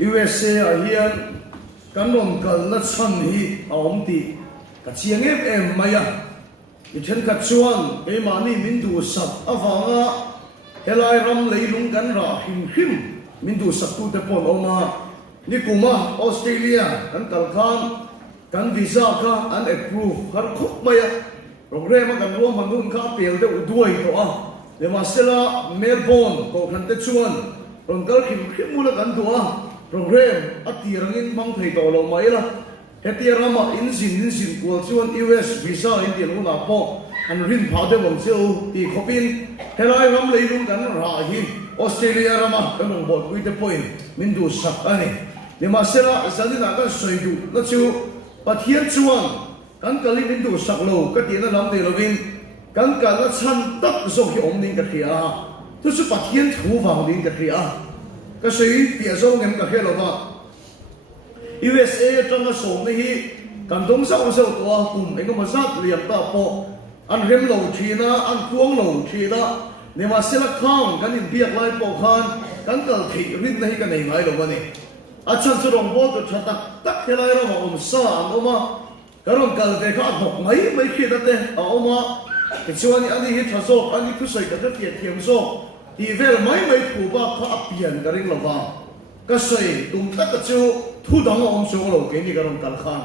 USA hian kan ron kal na chan hi aom ti ka chiang em maya i then ka chuan ke mani min du sap awanga helai ram leilung kan ra him min du sap tu te pon oma ni kuma Australia kan kal khan kan visa ka an approve har khop maya program kan rom hanun ka pel de duai to a le masela Melbourne ko kan te chuan ron kal him mula kan tu a program atirangin mang thei to lo mai la hetirama insin kwal chuan US visa Indian una po an rin pha de bang cheu ti khopin helai ram leilung kan ra hi Australia rama kan bol pui te point min du sak ani le masela zanina kan soidu na chu pathian chuan kan kali min du sak lo ka ti na lam de lovin kan ka na chan tak zo ki om ning ka khia tu chu pathian thu wang ning ka khia ka sei pia zo ngem ka khelo ba USA trong số này cần đông sau sau to cùng anh có một sát liệp ta po anh rem lâu chi na anh tuông lâu chi đó nếu mà sẽ là khang cái niệm việc lại po khan cái cần thị riêng này cái này ngay đâu vậy à chân sự đồng bộ tôi chắc tất cái này là một sa mà cái đó cần để các học mấy khi đó thế mà cái chuyện này anh đi hết cho số anh đi cứ xây cái việc thiểm số thì về mấy thủ ba các biển cái riêng là vào cái xây tung tất cả chỗ thu đóng ông số lâu cái này cái đồng cần khan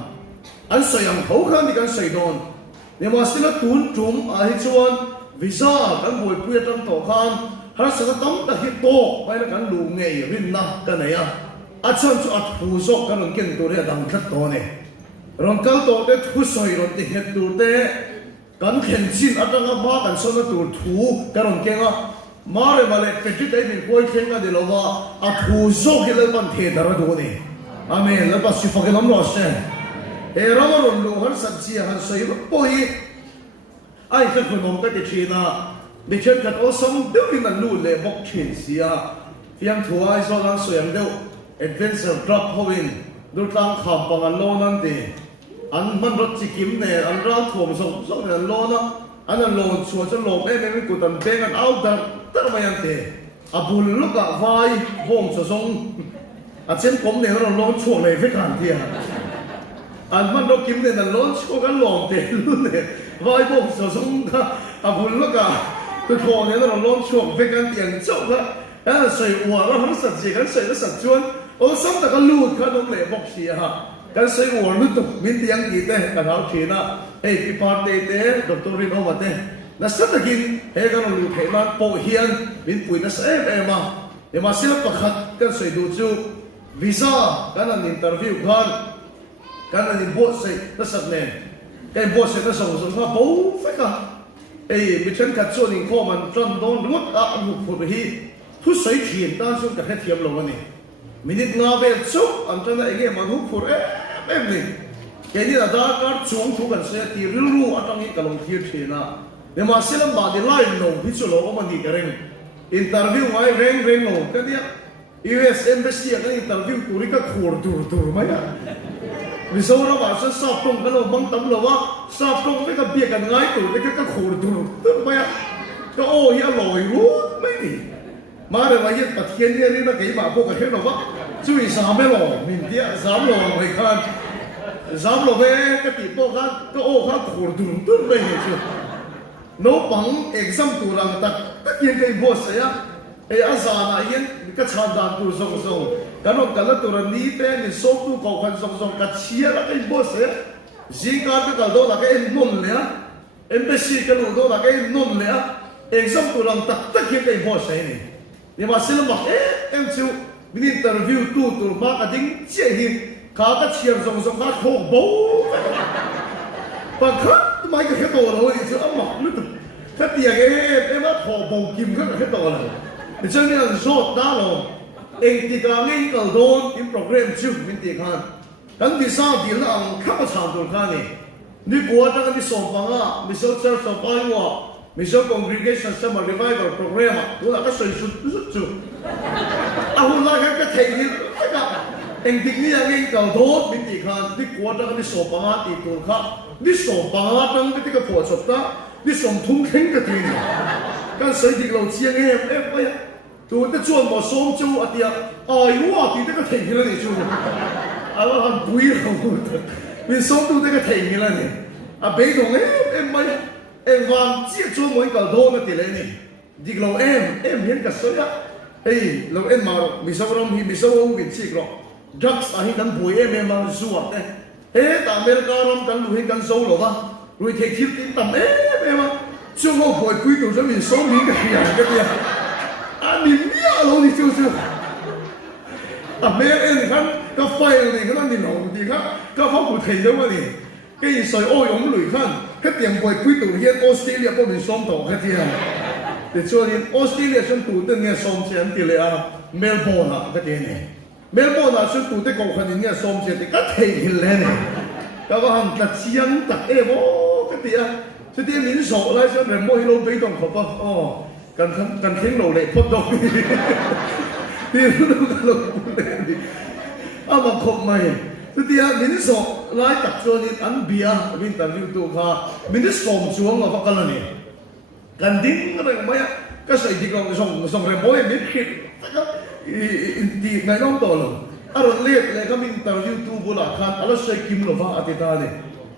anh xây hàng khẩu khan thì cái xây đòn nếu mà xin là tuôn trúng ở hết chuan visa cái buổi khuya trong tổ khan hắn sẽ tóm ta hết to hay là cái đủ nghề riêng na cái này à chân cho thu số cái đồng kiến tôi đây đang khát to này rồi cái to đấy thu xây rồi thì hết đủ đấy cái khen xin ở trong cái ba cái số nó đủ thu cái đồng kiến mà rồi mà lại phải chỉ thấy mình quay phim cái gì lo mà thu số cái lấy bằng thiệt đó rồi này amen là bác sĩ phải làm rõ xem rồi mà rồi luôn hắn sắp xỉ hắn xây mất bồi ai cái phần mong cái chuyện na bị chết cái ô sống đều bị năn luôn lệ bốc chuyện gì à phiền thua ai so đang xây đều adventure drop hoin đôi tăng khám bằng anh loนั่นđi anhมันรถจิกิมเนี่ยanh raถ่วงส่งเนี่ยanh loนะanh loชัวร์จะลงไม่กูตันเป็นกันเอาแต่ไม่ยันเตะอาบุญลูกอะไว้ห่มส่งอาเช่นผมเนี่ยเราล้นช่วงเลยไม่ทันที่อันมันเรากินเนี่ยล้นช่วงกันหลงเตะรุ่นเนี่ยไว้ห่มส่งก็อาบุญลูกอะตัวทองเนี่ยเราล้นช่วงไม่กันเตียงจบละใส่หัวเราทั้งสัตว์เสียกันใส่แล้วสัตว์ชวนโอ้ซ้ำแต่ก็ลูดเขาต้องเหล่บอกเสียกันใส่หัวรุ่นตุกมินเตียงกี่เตะกันเอาทีนะเฮ้ยพี่ปาร์ตี้เตะดร.รินโอมาเตะน่าสัตว์กินเฮ้ยกันเราลูดเห็นมันโปะเฮียนมินปุ๋ยน่าเสพมาเดี๋ยวมาเสียประคัดกันใส่ดูจูvisa kan an interview kan an bot sei na sat ne kai bot sei na song song ha bo fa ka mi chen ka chu ning kho man tron don rut a lu phu hi thu sei thien ta chu ka he thiam lo ni minute nga ve chu an tan a ge man hu phur ni ke ni da ka chung thu kan se ti ru ru atang ni kalong thir thina ne ma silam ba de lai no hi chu lo ma ni ka reng interview mai reng no ka dia US Embassy kan interview turi ka khur mai à vì sao nó bảo sẽ sắp trong cái lỗ băng tấm lỗ á sắp trong cái bia cái ngái tủ cái khổ tủ mai à cái ô hi lòi luôn mấy đi mà rồi mà hiện bật thiên nhiên đi nó cái bảo cô cái hết lỗ á chú ý dám mấy lỗ mình tiếc dám lỗ mày khan dám lỗ về cái tỷ bộ khan cái ô khan khổ tủ mấy hiểu chưa nó bằng exam tủ rằng tất nhiên cái boss ấy azana yen ka chandan tu song kan ok kala tu ran ni pe ni sok tu ko khan song ka chia la kai boss zinga ka kal do la kai non le embassy ka lo do la kai non le exam tu ran tak kai boss ni ni ma sil ma em chu min interview tu ma ka ding che hi ka chia song ka kho bo pa kha mai ka do lo ni chu amma lu ta tia em ma kho bo kim ka do lo cho nên là rốt đá rồi anh thì cả ngay cầu đôn in program chụp mình thì khan cần đi sao thì là ông khắp một场đồ khan này đi qua đó cái sổ bằng á mình sổ church sổ bao nhiêu mình sổ congregation summer revival program đó là cái sợi sụt hôm nay cái thầy thì anh thì nghĩ là ngay cầu đôn mình thì khan đi qua đó cái sổ bằng á thì đồ khan đi sổ bằng á trong cái phổ sụt đó đi sổ thung khinh cái gì cái sợi thì lâu chiang em bây ตัวแต่ชวนมาซ้อมจูอาทิตย์อายุว่าที่ได้ก็ถึงแล้วนี่จูอะไรหันปุยเรามีซ้อมตัวได้ก็ถึงแล้วนี่ไปตรงไม่วางเจี๊ยบจูมันก็โดนนั่นทีเลยนี่ดิเราเห็นกับสวยเรามามีสาวรำมีสาวกินสิกรอดักส์อาหิกันปุยมาสู้อ่ะแต่อเมริการำกันลุยกันโซ่หรอวะลุยเทคิดติดตั้มมาช่วงเราปุยคุยตัวจะมีซ้อมมีกันอย่างกันเนี่ยอันนี้เนี่ยเรานี่จู่ๆเมริกันก็ไฟเลยก็นั่นนี่หนองดีครับก็เขาพูดถึงเยอะว่านี่ก็ยิ่งใส่โอ้ยงลุยขั้นก็เตรียมปุยคุยตัวเฮียออสเตรเลียก็มีซ้อมต่อกันที่นั่นแต่ช่วงนี้ออสเตรเลียฉันตัวเต็มเนี่ยซ้อมเสียงที่เลยเมลโบร์นก็ที่นี่เมลโบร์นฉันตัวเต็มของคนนี้เนี่ยซ้อมเสียงที่ก็เที่ยงเลยเนี่ยก็ว่าหันตัดเสียงตัดโอ้ก็ที่สุดที่ลิ้นโซ่เลยฉันเรียนโมฮิโลไปตรงเขาปะอ๋อกันทิ้งเราเลยพอดนี่ที่รู้กันเราเลยมาคบไหมสุดที่ลิ้นโซ่ไล่ตัดช่วงนี้อันเบียวินตันวิวตัวข้ามินิสฟอร์มช่วงมาพักกันนี่กันดิ้งอะไรก็ไม่ก็ใส่ที่เราส่งเรียนโมยมิดคิดก็ดีในน้องตัวเราอารมณ์เล็กเลยก็มินตันวิวตัวบุหรี่ขันอะไรใส่กิมโลฟ้าอธิษฐานเลย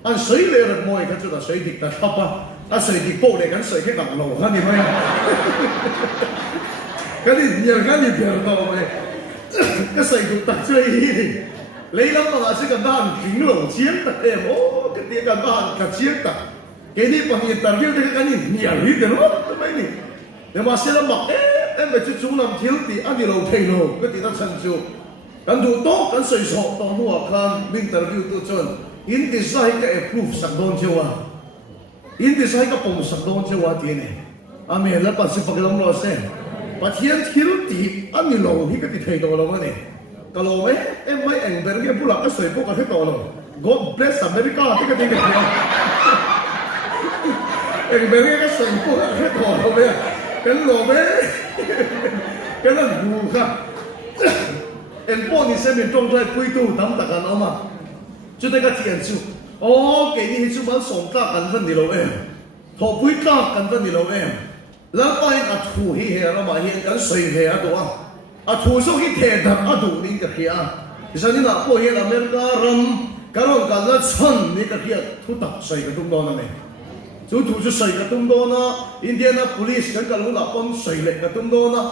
อันใส่เลยเรียนโมยก็จะใส่ดิบแต่ทับปะอันใส่ดิบโป้เลยกันใส่แค่หนังโลกันนี่ไหมก็นี่ยังกันนี่เปลี่ยนตัวไปก็ใส่ดุตัดใส่เลยแล้วมาใช้กันบ้านถึงโลเชียงตัดโอ้ก็เดียกันบ้านกับเชียงตัดKini pengintar dia dengan ni, ni hari tu, macam ni. Dia masih lembak, macam culam tilti, adi lau telo, kita senju. Kan tu kan sesuatu tahu akan interview tu cun. Ini saya ke approve sakdon Jawa. Ini saya ke pom sakdon Jawa tiene. Amin. Lepas sebagai lomba sen. Patian tilti, adi lau hingga tidak lau mana. Kalau mai engber dia pula ke sesuatu kata kalau God bless America, kita tinggal. Beri cái sừng của cái cỏ đâu vậy, cái lỗ bé, cái là gù cả. Em bỏ đi xem mình trong trái quy tu nắm tất cả nó mà, cho nên cái tiền chú, cái này chú bán sòng cả cẩn thận đi lâu em, thọ quy cả cẩn thận đi lâu em,แล้วไปถูหิเฮเรามาเห็นกันสวยเฮตัวถูสุขิเทดับถูนี่ก็เฮียดิฉันนี่นะพวกเฮอเมริการำการองกันละชันนี่ก็เฮียทุตักใส่กันตรงนั้นเลยจู่ๆจะใส่กระตุ้มโดนะอินเดียนาโพลิสกันกันรู้หลับปนใส่เล็กกระตุ้มโดนะ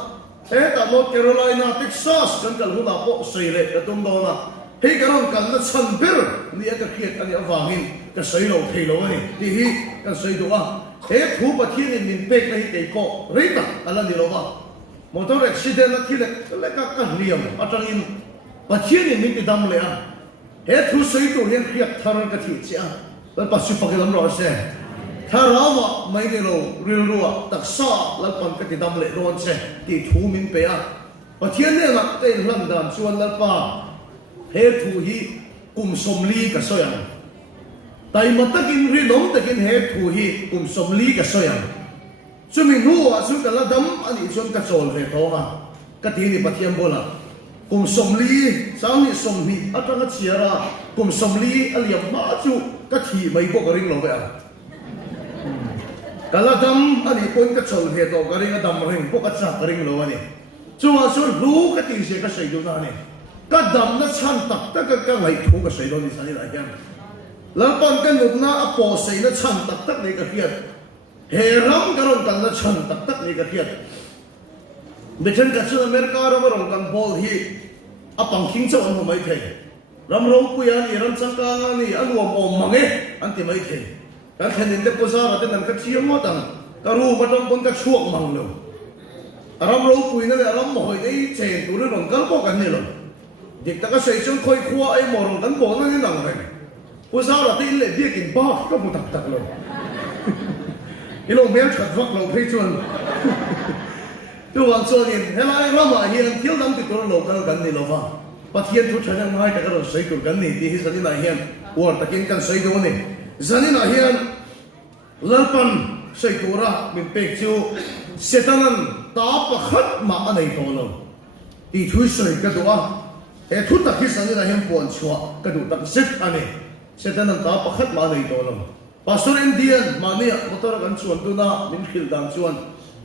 แต่นอร์ทแคโรไลนาเท็กซัสกันกันรู้หลับปนใส่เล็กกระตุ้มโดนะเฮ้ยกันกันนั่นชันเปิลนี่ก็เขียนอันนี้ฟังหินก็ใส่เราเทเราไงที่ฮีกันใส่ตัวเฮ้ยถูกประเทศนี้มินเป็กในที่เกาะริตาอะไรนี่เราบ้างมอเตอร์เอ็กซิเดนต์ที่เล็กก็เลี้ยงอาจารย์ประเทศนี้มินติดดำเลยเฮ้ยถูกใส่ตัวเลี้ยงเขียดทารันกะทิเจ้าแล้วปัจจุบันกันเราเสียถ้าเราไม่ได้รู้เรื่องรู้ตักษาแล้วปันก็ติดดำเละร้อนเช่ที่ถูมินเปียประเทศนี้นะเต็มลำดับชวนแล้วป่าเฮทูฮีกุมสมลีกับสยังแต่มาตะกินรีน้องตะกินเฮทูฮีกุมสมลีกับสยังช่วยมิรู้ว่าช่วยกันละดำอันนี้ช่วยกันโจลเฮโตฮะก็ที่นี่ประเทศโบราณกุมสมลีสาวนี่สมลีอัตราเชียระกุมสมลีอะไรอย่างมาจูก็ที่ไม่พวกริงเราไปกาลดำอันนี้คนก็ชนเหตุต่อการิงดำริงพวกก็จับการิงโลวนี่ชัวร์ชัวร์รู้ก็ตีเสียก็ใส่ดูนั่นนี่ก็ดำนั่นชันตักแต่ก็ไหลถูกก็ใส่ดูนี่สันนิษฐานยังแล้วตอนกันหนุนน่ะอปอใส่นั่นชันตักนี่ก็เพี้ยนเฮรัมกันกันนั่นชันตักนี่ก็เพี้ยนเมื่อฉันกับชนอเมริกาเรามาลงกันบอลฮีอปังคิงเจ้าอันไม่เทรำร้องคุยอันนี้รำสังกังอันนี้อันรวมอมมังเออันที่ไม่เทการแข่งขันเด็กภาษาเราเป็นการเชี่ยวมาตั้งการรู้มาต้องเป็นการช่วงมังเลยอารมณ์รู้คุยนั่นแหละอารมณ์หอยได้เจนตัวเรื่องการป้องกันนี่เลยเด็กแต่ก็ใส่ชุดคอยคว้าไอ้หมอนกันบอกนั่นนี่หนังเลยภาษาเราที่เล่นเบี้ยกินบ้าก็มุตักเลยไอ้เราแม่ขัดฟักเราให้ชวนตัววันส่วนนี้เฮ้ยเรามาเฮียนเที่ยวน้ำติดตัวเรากันนี่เราฟังปะเทียนทุกชั้นยังไม่แต่ก็เราใส่ตัวกันนี่ที่สันนิษฐานเฮียนวัวตะกินกันใส่ตัวนี่Zani nahian lalpan seitura min pekchu setanan ta pakhat ma anei tolo ti thui soi ka doa e thu tak hi zani nahian pon chua ka du tak set ane setanan ta pakhat ma anei tolo pastor indian mania motor kan chuan tu na min khil dang chuan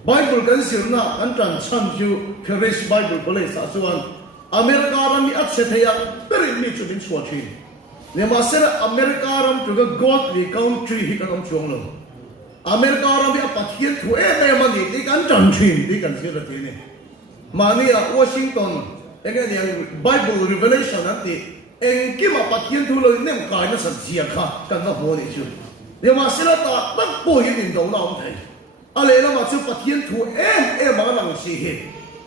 Bible kan sirna kan tran chan ju Parish Bible ko le sa chuan America ram mi at se theya very mi chu bin chua thi ne ma se America ram tu ga godly country hi kan chuang lo America ram mi apathian thu e ma ni ti kan tran thin ti kan sir la ti ne mani a Washington enge ni Bible Revelation ati eng ki ma pathian thu lo nem kai na san sia kha kan na ho ni chu ne ma se la ta tak po hi din do na om thai ale la ma chu pathian thu ma lang si hi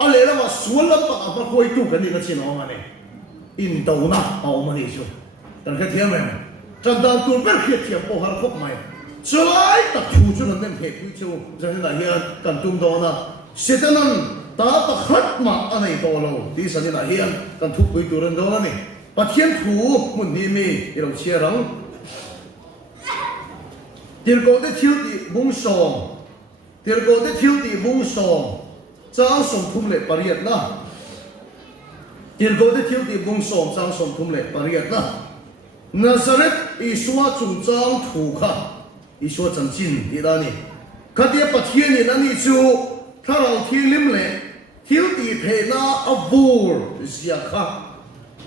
ale la ma sual la pa pa koi tu kan ni na chin ong ane in do na au ma ni chu kan ka thiam em chan dan tu ber khiat thiam po har khop mai chulai ta thu chu na nem he pu chu jan na hian kan tum do na setanan ta ta khat ma anei to lo ti san na hian kan thu pui tu ran do na ni pathian thu mun ni mi i lo chia rang tir ko de thil ti bung song tir ko de thil ti bung song chang som thum le pariat na tir ko de thil ti bung song chang som thum le pariat na Nazareth Isua chung chang thu kha Isua chan chin ti da ni khatia pathian ni na ni chu tharau thil lim le thil ti the na avur sia kha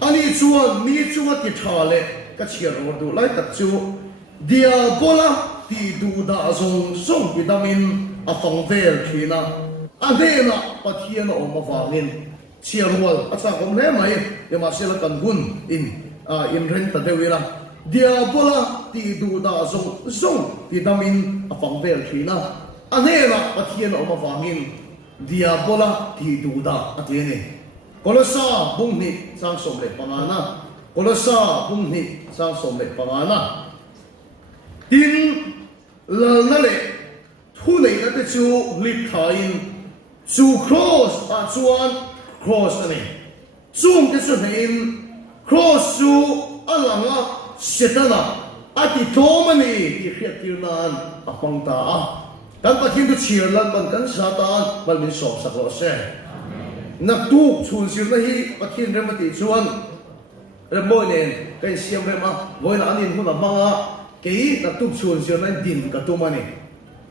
ani chuan mi chuwa ti thale ka chiar ro du lai tak chu diabola ti du da zong song vitamin afang vel thina adena pathian o ma wangin chiarwal acha kom le mai e ma sela kan gun in ren ta dewila diabola ti du da zong vitamin afang vel thina adena pathian o ma wangin diabola ti du da atene Kolosa bung ni sang som le pangana Kolosa bung ni sang som le pangana tin lal na le thu nei na te chu lit thain chu cross a chuan cross ani chung te chu nein cross chu alanga setana ati thomani ti khiat tirnan apang ta kan pathin tu chiar lan ban kan satan bal min sok sak lo se nak tu chun sir na hi pathin remati chuan remoi nen kai siam rema voina anin huna manga kei nak tu chun sir na din ka tu mani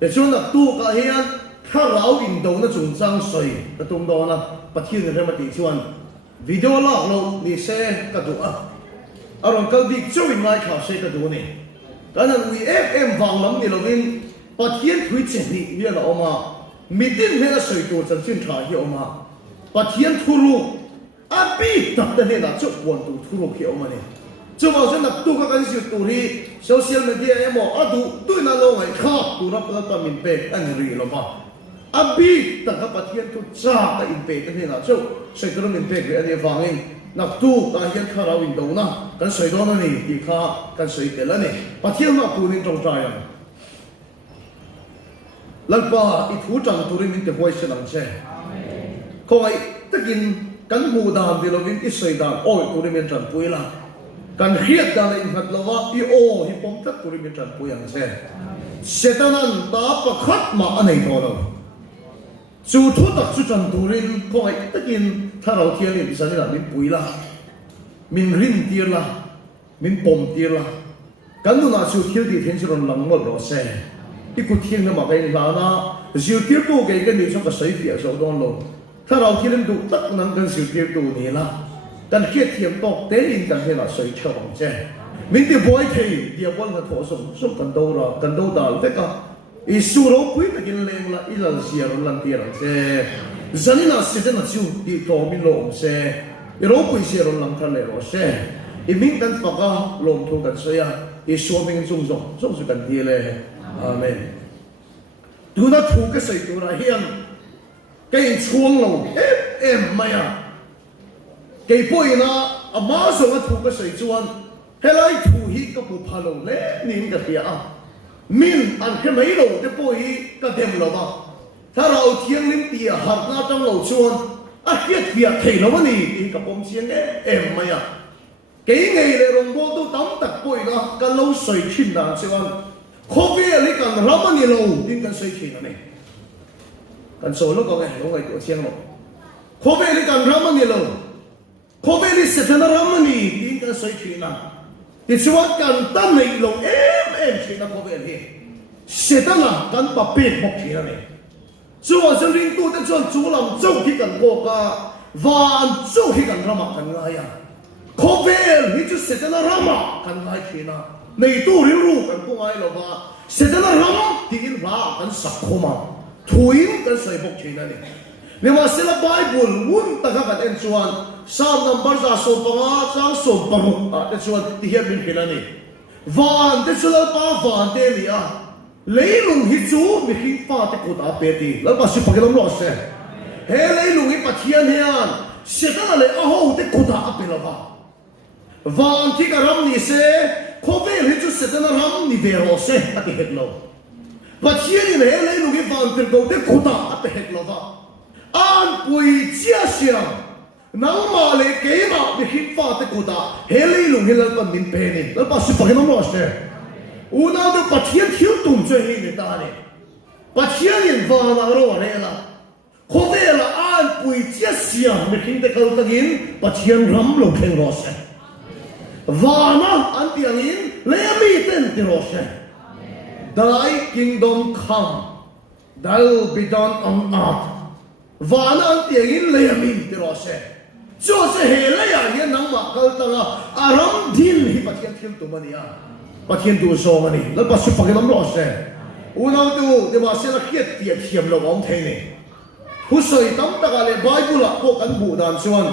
e chuan nak tu ka hian tharau in do na chung chang soi ka tum do na pathin remati chuan video la lo ni se ka du a aron kal dik chawin mai kha se ka du ni kanan wi fm wang lam ni lovin pathin thui chen ni wi la oma mitin mena soi tu chan chin tha hi oma pathian thuru api tak da ne na chu won tu thuru ki oma ne chu ma chen nak tu ka kan si tu ri social media emo adu tu na lo ngai kha tu ra pa ta min pe an ri lo ma api tak ka pathian tu cha ka in pe ta ne na chu sai tu min pe ge ani wangin nak tu ka hian kha rawin do na kan soi do na ni ti kha kan soi te la ne pathian ma tu ni tong tra ya lalpa i thu chang tu ri min te hoi se nang che khoi takin kan mu dan di lovin i soi dan oi tu ri min tran pui la kan hiat dan in hat lawa i o hi pom tak tu ri min tran pui ang se setanan ta pa khat ma anei to lo chu thu tak chu chan tu rin khoi takin tharau thian ni bisan ni la min pui la min rin tir la min pom tir la kan nu na chu thil di then chu ron lang mo ro se i ku thian na ma kai la na ziu tir tu ke ke ni so ka sai fi so don loถ้าเราที่เล่นดูตักนั้นกันสิเพียงดูนี่ละกันเทียบเทียมตกเตลินกันให้เราสวยเช่าของเจ้มิติบอยเทียเดียบวันละถั่วส่งกันดูเรากันดูดาวแต่ก็อีสุโรปุยตะกินเลงละอีหลังเสียรลันเตียรังเจ้จันนี่น่ะเสียน่ะชิวดีโตมิโลมเจ้อีโรปุยเสียรลังทะเลโรเจ้อีมิงกันปากาลมทุกันเสียอีชัวมิงจุงส่งสุกันดีเลยอาเมนดูน่ะถูกก็ใส่ตัวละเฮียนcái chuông lồng em mày à cái bôi na à má xong à thu cái sợi chuan hay lại thu hi cái bộ phá lồng lẽ nín cái kia à min ăn cái mấy lồng cái bôi cái đêm lồng àถ้าเราเที่ยงลิ้มตีหักหน้าจังเราชวนอ่ะเกียดเกียดเทแล้ววะนี่อีกับผมเชียงเอ็มมายอ่ะกี่ไงเลยลงโบตู้ตั้มตักป่วยนะกันเราใส่ชิ้นด่างเชียวโควิดอะไรกันเราไม่เนี่ยเราดิ้นกันใส่ชิ้นอะไรกันโซ่ลูกก็ไงลงไอ้ตัวเชียงเราโควิดอะไรกันเราไม่เนี่ยเราโควิดอะไรเสร็จแล้วเราไม่เนี่ยดิ้นกันใส่ชิ้นนะที่ชวนกันตั้มในลงเอ็มชิ้นนะโควิดอะไรเสร็จแล้วกันปะเป็ดบอกชิ้นอะไร ชัวร์จะริงตัวแต่ชวนจูลำเจ้าที่กันโกกาวานเจ้าที่กันรามากันไงอ่ะโคเวลนี่จะเสด็จนารามากันไงทีน่ะในตู้ริรู้กันพวกไงหรอว่าเสด็จนารามาที่อินรากันสักขมาถุยกันใส่พวกทีนั่นเองเนี่ยมาเสละไบเบิลวุ่นตะกันเอ็นชวนสามนัมบาร์จะส่งปังอาจางส่งปังแต่ชวนที่เฮียบินกันนี่วานแต่ชวนป้าวานเดลีอ่ะเลยลุงฮิจูมีขิงฟ้าที่กูตาเปตีแล้วมาสิพักกันล้อเสเฮ้เลยลุงฮิปัทยันเฮียนเสด็จนาเลยอ้าวที่กูตาเปล่าวานที่กระรำนี่เสโคเวลฮิจูเสด็จนารำนี่เวรอเสอติเฮกโลปัทยันนี่เลยลุงฮิวานที่กูที่กูตาเปเฮกโลว่าอันปุยเจียเสียงน้ำมาเลยเกี่ยมามีขิงฟ้าที่กูตาเฮ้เลยลุงฮิลัลปันมินเพนิแล้วมาสิพักกันล้อเสอุณาดูปัทยันหิวตุ่มช่วยให้ในตาเนี่ยปัทยันยังวานอะไรวะเนี่ยล่ะโคเวลอันปุยเจียเสียงมีขิงที่เขาตะกินปัทยันรำลงเพลงล้อเสวานะอันที่ยังอินเลยมีเต็นที่รอเช่Thy kingdom come, Thy will be done on earth. วานะอันที่ยังอินเลยมีที่รอเช่จ่อเช่เฮเลยอย่างนี้นังมาเกิดตั้งอารมณ์ดินที่ปัจจัยทิ้งตัวมันเนี่ยปัจจัยตัวโซ่มันนี่แล้วปัจจุบันก็ต้องรอเช่อุณาดูเดี๋ยวมาเสละเกียรติเทียมเราองเทนี่ผู้ใส่ตั้งแต่กันเลยไบเบิลละพวกกันบูดานส่วน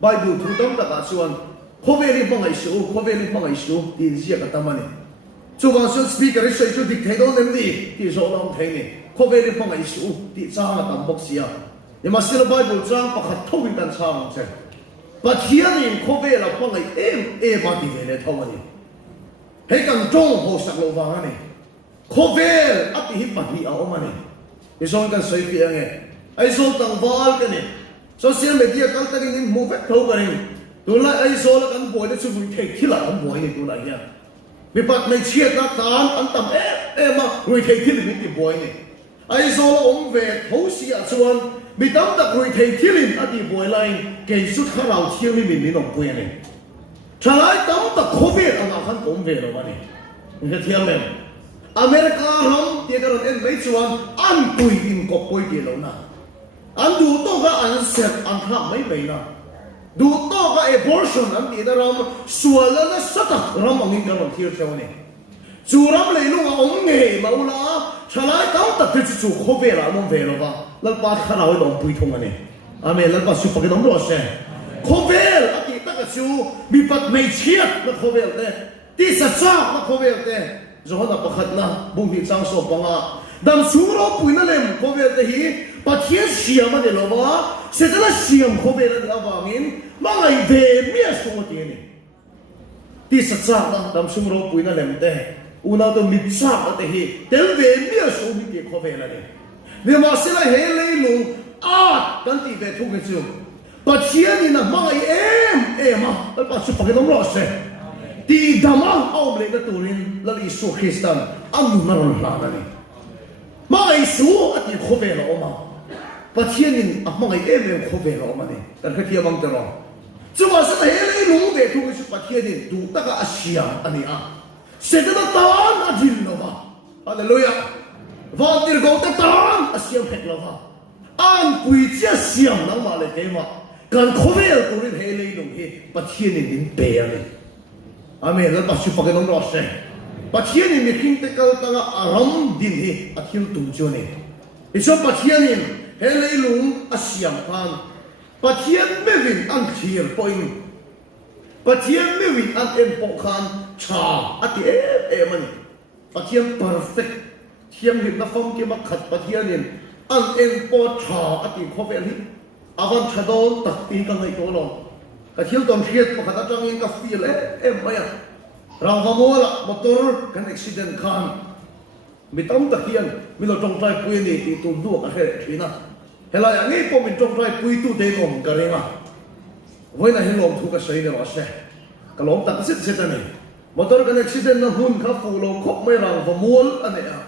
ไบเบิลถูกตั้งแต่กันส่วนโคเวลิฟังไอชูโคเวลิฟังไอชูที่เสียกันตั้งมันนี่จู่ว่าส่วนสปีกเกอร์ใส่ชุดดิกเทโดนั่นนี่ที่โซ่ลองเทนี่โคเวลิฟังไอชูที่จ้างตั้งบ็อกเสียยังมาเสละไบเบิลจ้างประคัตทุ่งกันช่างเช่ปัจจัยนี้โคเวลฟังไอมาที่เวลเท่ามันนี่ให้กันจงโหสักโลวางนี่โคเวลอัติหิปัตติเอามันนี่ไอโซนกันใส่เพียงไงไอโซนตั้งวอลกันนี่โซเชียลมีเดียกันตั้งนี่มูฟเฟตเท่ากันนี่ตัวละไอ้โซละกันบ่อยได้ช่วยเทคที่หลังบ่อยนี่ตัวละเนี่ยมีปัดในเชียดนักฐานอันต่ำมาลุยเทคที่หลินที่บ่อยนี่ไอ้โซละเวทเขาเสียส่วนมีตั้งแต่ลุยเทคที่หลินอดีบ่อยไรเก่งสุดข้าเราเที่ยวไม่มีน้องบ่อยนี่ฉะนั้นตั้งแต่โควิดอันนั้นขันผมเวทแล้ววันนี้มันจะเที่ยวเลยอเมริกาเราเดี๋ยวเราเอ็นไม่ชวนอันปุยอินก็ปุยเดียวนะอันดูโต้ก็อันเสร็จอันทำไม่ไปนะดูโต้ก็ abortion อันที่เราส่วนแล้วนะสักเรามองอินกันเราเที่ยวเที่ยวนี่จู่เราเลยลุงเอาเงี้ยมาอุลาฉะนั้นตั้งแต่ที่จู่โควิดเราไม่เวรแล้วแล้วปัดข้าเราไม่ต้องปุยทงอันนี้อเมริกาแล้วปัดสุภกิจต้องรอเช่โควิดอันที่ตั้งแต่จู่มีปัดไม่เชียร์แล้วโควิดเนี่ยที่สัจจะแล้วโควิดเนี่ยZohana pakhatna bumi sang so panga dam suro puina lem khobe te hi pathia siam ane lova setala siam khobe na awangin mangai ve mia so ti ni ti satsa na dam suro puina lem te una to mitsa te hi tel ve mia so mi ti khobe na ni ne ma sela he le lu a kan ti ve thu ke chu pathia ni na mangai em pa su pa ke dom lo se ti damang om le na turin la Isu Kristan am naron la na ni ma Isu at ni khobe la oma pathianin ak mga em khobe la oma ni kan khatia mang tero chuwa sa hele lu be tu su pathianin du ta ka asia ani a se da tan a dil no ba hallelujah va dir go ta tan asia phek lo ba an pui chia siam nang ma le ke ma kan khobe turin hele lu he pathianin din pe ani Amen. Lalu pasti pakai nomor asal. Pasien ini mungkin tekal tengah aram din he akhir tujuan ni. Esok pasien ini helilung asyam kan. Pasien mewin akhir poin. Pasien mewin akhir pokan cha ati mani. Pasien perfect. Tiang ni nafam kita kat pasien ini akhir po cha ati kopi ni. Awan chadol tak tinggal itu loh. Kecil dong kiat pakata jangin ka feel maya rang vamola motor kan accident kan mitam takian milo tong trai pui ni ti tu du ka he thina hela ya ngi po min tong trai pui tu de nom ka renga voina hilom thu ka sei ne wa se ka lom tak sit sit ani motor kan accident na hun ka fu lo khop mai rang vamol ane a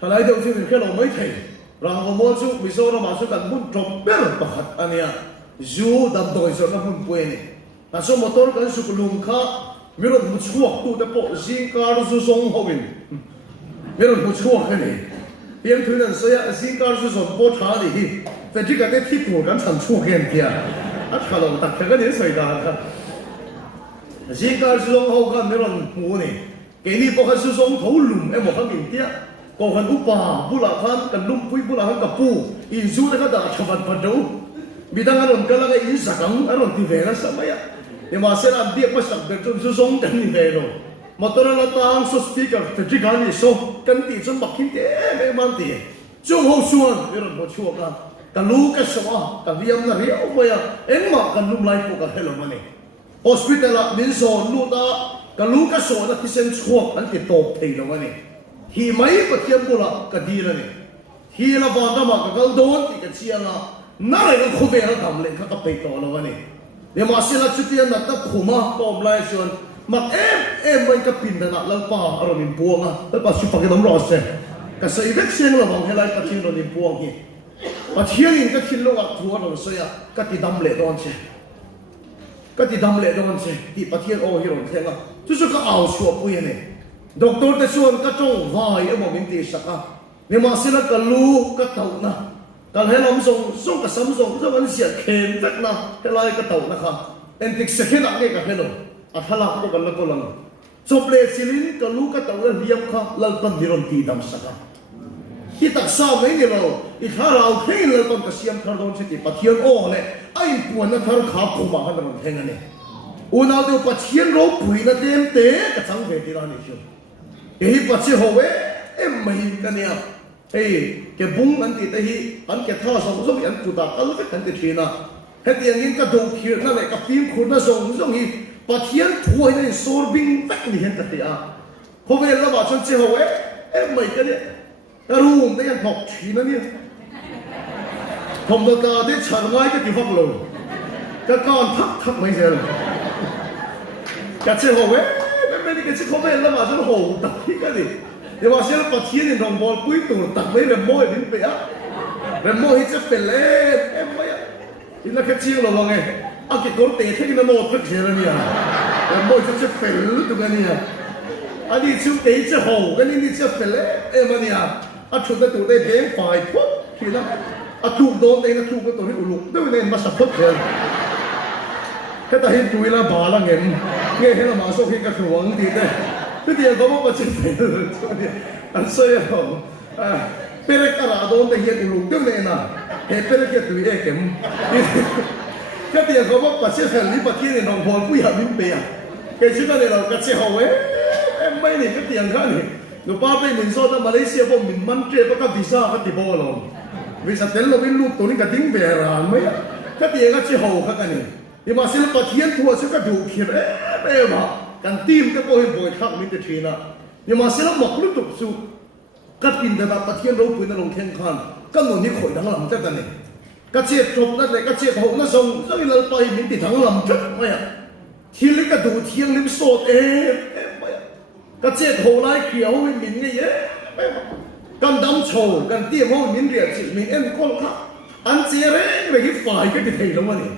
thalai dong sin ke lo mai thai rang vamol chu misora ma chu kan mun drop ber pakhat ania Zu dam doi so na hun pue ni. Aso motor kan sukulung ka meron muchuak tu te po zing kar zu song howin. Meron muchuak ka ni. Piang tu nan saya singkar su som po cha li. Tapi jika dia tipu kan chan chu gen dia. Kalau tak kena dia saya dah. Singkar su som hau kan meron mu ni. Kini pokok su som thau lum mau kan dia. Kau kan upa bulakan kan lum pui bulakan kapu. Insu dekat dah cepat padu. Bidang aron kalau ke insakang aron tivera sama ya. Yang masalah dia pasal berjum su som dan tivero. Motor latang so speaker tapi kan so kan ti cun makin dia memang dia. Jom hau suan meron mau cuak kan. Kalau ke semua kan diam na ria upaya. Emak kan lum lain pun kan hello mana. Hospital lah minso luta kalau ke semua nak kisen cuak kan kita top hello mana. Hi mai patiam pula kadira ni. Hi la banda mak kal don ti keciana. Nara kan khobe kan kamle kan kapai to lo mana. Dia masih nak cuti nak tak khuma tom lai suan. Mak mai kapin na lalpa aron impuang ah. Lepas tu pakai dom ros eh. Kasi ibek siang la bang helai pachin ron impuang hi. Pachin in ka thillo ak thuar ron soya ka ti dam le don che. Ka ti dam le don che. Ti pathian o hi ron thenga. Chu chu ka au suap pu ne. Doktor te suan ka chong vai emo min ti saka. Ni ma sila ka lu ka tau na. Kal helom song ka samsong so kan sia khem tak na helai ka tau na kha. Entik second ak ka hello. Athala ko kan ko lang. So play silin ka lu ka tau na liam kha lalpan diron ti dam saka. Kita sa mai ni lo. Ikharau khain lalpan ka siam thar don che ti pathian o le. Ai puan na thar kha phuma kan ron thenga ne. Una de pathian ro pui na tem te ka chang ve ti ra ni chu. Ehi pachi howe mai kania hey ke bung anti tahi an ke tha som som an tu da kal ka kan ti thina heti angin ka do khir na le ka pim khur na song song hi pathian thuai na sor bing tak ni hen ta ti a howe la ba chon che howe mai kania ka rum te an thok thina ni thom da ta de chan ngai ka ti phak lo ka kan thak mai se ka che howeไม่ได้ก็ชิคเขาไม่ละมาจนโหตักที่กันดิเดี๋ยวว่าเชื่อปะเทียนในรองบอลปุ้ยตัวตักไม่เรมโม่ดิ้นไปอ่ะเรมโม่ที่จะเป็นเล่ไม่อ่ะที่นักเชียงเราว่าไงเอาเก็บก้นเตะที่นั่นโน้ตก็เชียร์เนี่ยเรมโม่จะเป็นตัวกันเนี่ยอันนี้ชิวเตะจะโหกันนี่จะเป็นเล่มันเนี่ยอันชุดนั้นตัวได้เพ่งฝ่ายปุ๊บทีนั้นอันถูกโดนเตะนะถูกก็ตัวนี้อุลุด้วยเนี่ยมาสับปุ๊บเชียร์แค่แต่เห็นตัวละบาละเงินเงี้ยเห็นละมาโซ่เห็นกระหวงดีเลยก็เดี๋ยวเขาบอกว่าจะเป็นอันเสียของเป็นอะไรกันโดนแต่เห็นอุลุด้วยเนี่ยนะเห็นเป็นอะไรกันตัวเองเข็มก็เดี๋ยวเขาบอกว่าเชื่อแค่ลิบที่เนี่ยน้องพรผู้ใหญ่ลิ้นเปียแค่ชื่อเนี่ยเราก็เชื่อเขาเว้ยไม่เนี่ยก็เตียงกันนี่หนูป้าไปมินโซ่ตั้งมาเลเซียพวกมินมันเจ็บก็วีซ่าก็ติดบอลลงวีซ่าเต็มเราเป็นลูกตัวนี้ก็ทิ้งเบรานไหมก็เตียงก็เชื่อเขากันนี่ที่มาศิลปะเทียนทัวร์ซึ่งก็ดูเขียนมาการทีมก็โบยโบยทักมิตรชีนะที่มาศิลปะหมกลุกตุกสุก็ปินแต่ปะเทียนรู้ปุ่นนั่งลงแข่งขันก็หนุนนี่ข่อยทั้งลำจัดกันนี่ก็เจี๊ยบจบนั่นเลยก็เจี๊ยบหงนั่นส่งก็มีเราไปมิตรทั้งลำจัดไม่อะทีเล็กก็ดูเทียงลิมโซดไม่อะก็เจี๊ยบโหไล่เขียวไม่มินนี่ไม่กันดำโชว์กันเตี้ยมองมินเรียกสิมินเอ็นก้นข้าอันเจี๊ยบเลยที่ฝ่ายก็จะเทลงมานี่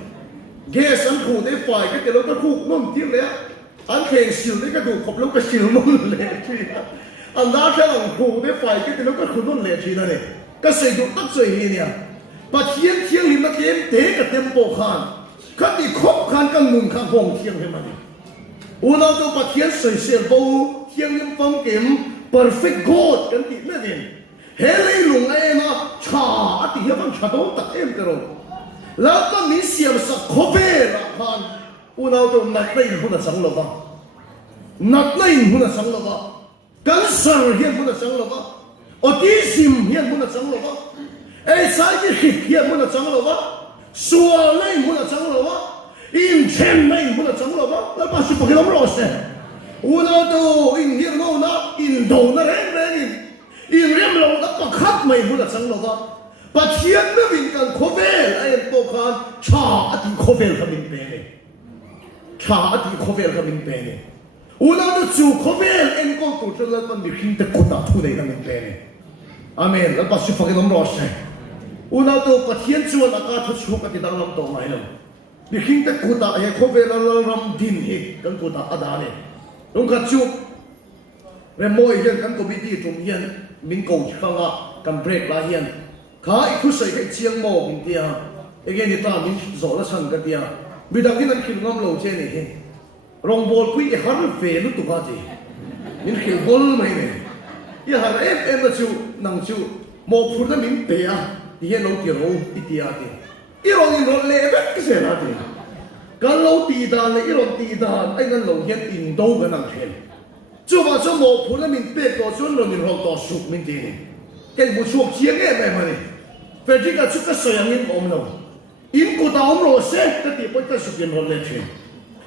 เกสันขู่ได้ฝ่ายก็จะเราก็คู่นุ่มทิ้งเลยอันเพลงสิวได้ก็ดูขบแล้วก็สิวนุ่มเลยทีอันนั้นแค่หลังขู่ได้ฝ่ายก็จะเราก็คู่นุ่มเลยทีนั่นเองก็เสียดุตั้งใจเนี่ยปัจเจียนเที่ยงลิมเทียมเตะกับเต็มโปคานขัดอีคบคานกันมุนข้างห้องเที่ยงให้มันอุณหภูมิปัจเจียนใส่เสียบูเที่ยงลิมฟังเกม perfect god กันติดไม่ดีเฮลิลุงไอ้นะชาติเฮียฟังชาโต้ตัดเอ็มเตอร์แล้วก็มีเสียงสักขบเบละพันอุณหภูมินัดในหุ่นสังโลกะนัดในหุ่นสังโลกะกันเสือเฮียหุ่นสังโลกะอติซิมเฮียหุ่นสังโลกะไอ้สายที่เฮียหุ่นสังโลกะสัวในหุ่นสังโลกะอินเชนในหุ่นสังโลกะแล้วมาสุภกิลมรอสอุณหภูมิอินเฮียโน่นะอินโดนะเร่งเร่งอินเรียมเราแล้วก็คัดไม่หุ่นสังโลกะปัจเจียนไม่วินกันโคเวลไอ้พวกเขาชาติโคเวลเขาบินไปเลยชาติโคเวลเขาบินไปเลยอุณหภูมิจูโคเวลเอ็นก็ตัวจะเลิกมันมีพิมพ์ตะกุตาทุเรศเขาบินไปเลยอาเมนแล้วปัจจุบันก็ต้องรอใช่อุณหภูมิปัจเจียนชวนอากาศทุกชุกกันที่ดังลำตัวไหนล่ะมีพิมพ์ตะกุตาไอ้โคเวลเราลำดินเองกันกุตาอาดาเนี่ยต้องกัดชุบเรื่องมวยยังกันก็วิธีตรงยันมินโกชข้างละก กันเบรกลาเฮียนข้าอีกผู้ใส่ให้เชียงโมกินเตียเองนี่ตามินโซละชันกันเตียบิดากินนั้นขิลงามโลเจนี่รองบอลคุยฮันเฟลุตุกาจีมินขิลบอลไม่เนี่ยยังหาเอ็มชิวนังชิวโมพูดนั้นมินเปียที่เห็นเราเกี่ยวอิติอาติอีรองอินโรเลเวกเสียนาทีกันเราตีดานเลยอีรองตีดานไอ้นั่นเราเห็นอินโดกันนังเห็นจู่ว่าจะโมพูดนั้นมินเปียก็ชวนเรามินรองต่อสุกมินตีนี่เห็นบุษบเชียงเงี้ยไม่มาเนี่ยเฟรดิกาชุกก็สวยงามอมเราอินกูตาอมเราเสกก็ตีไปก็สุกินรอนเลยเช่น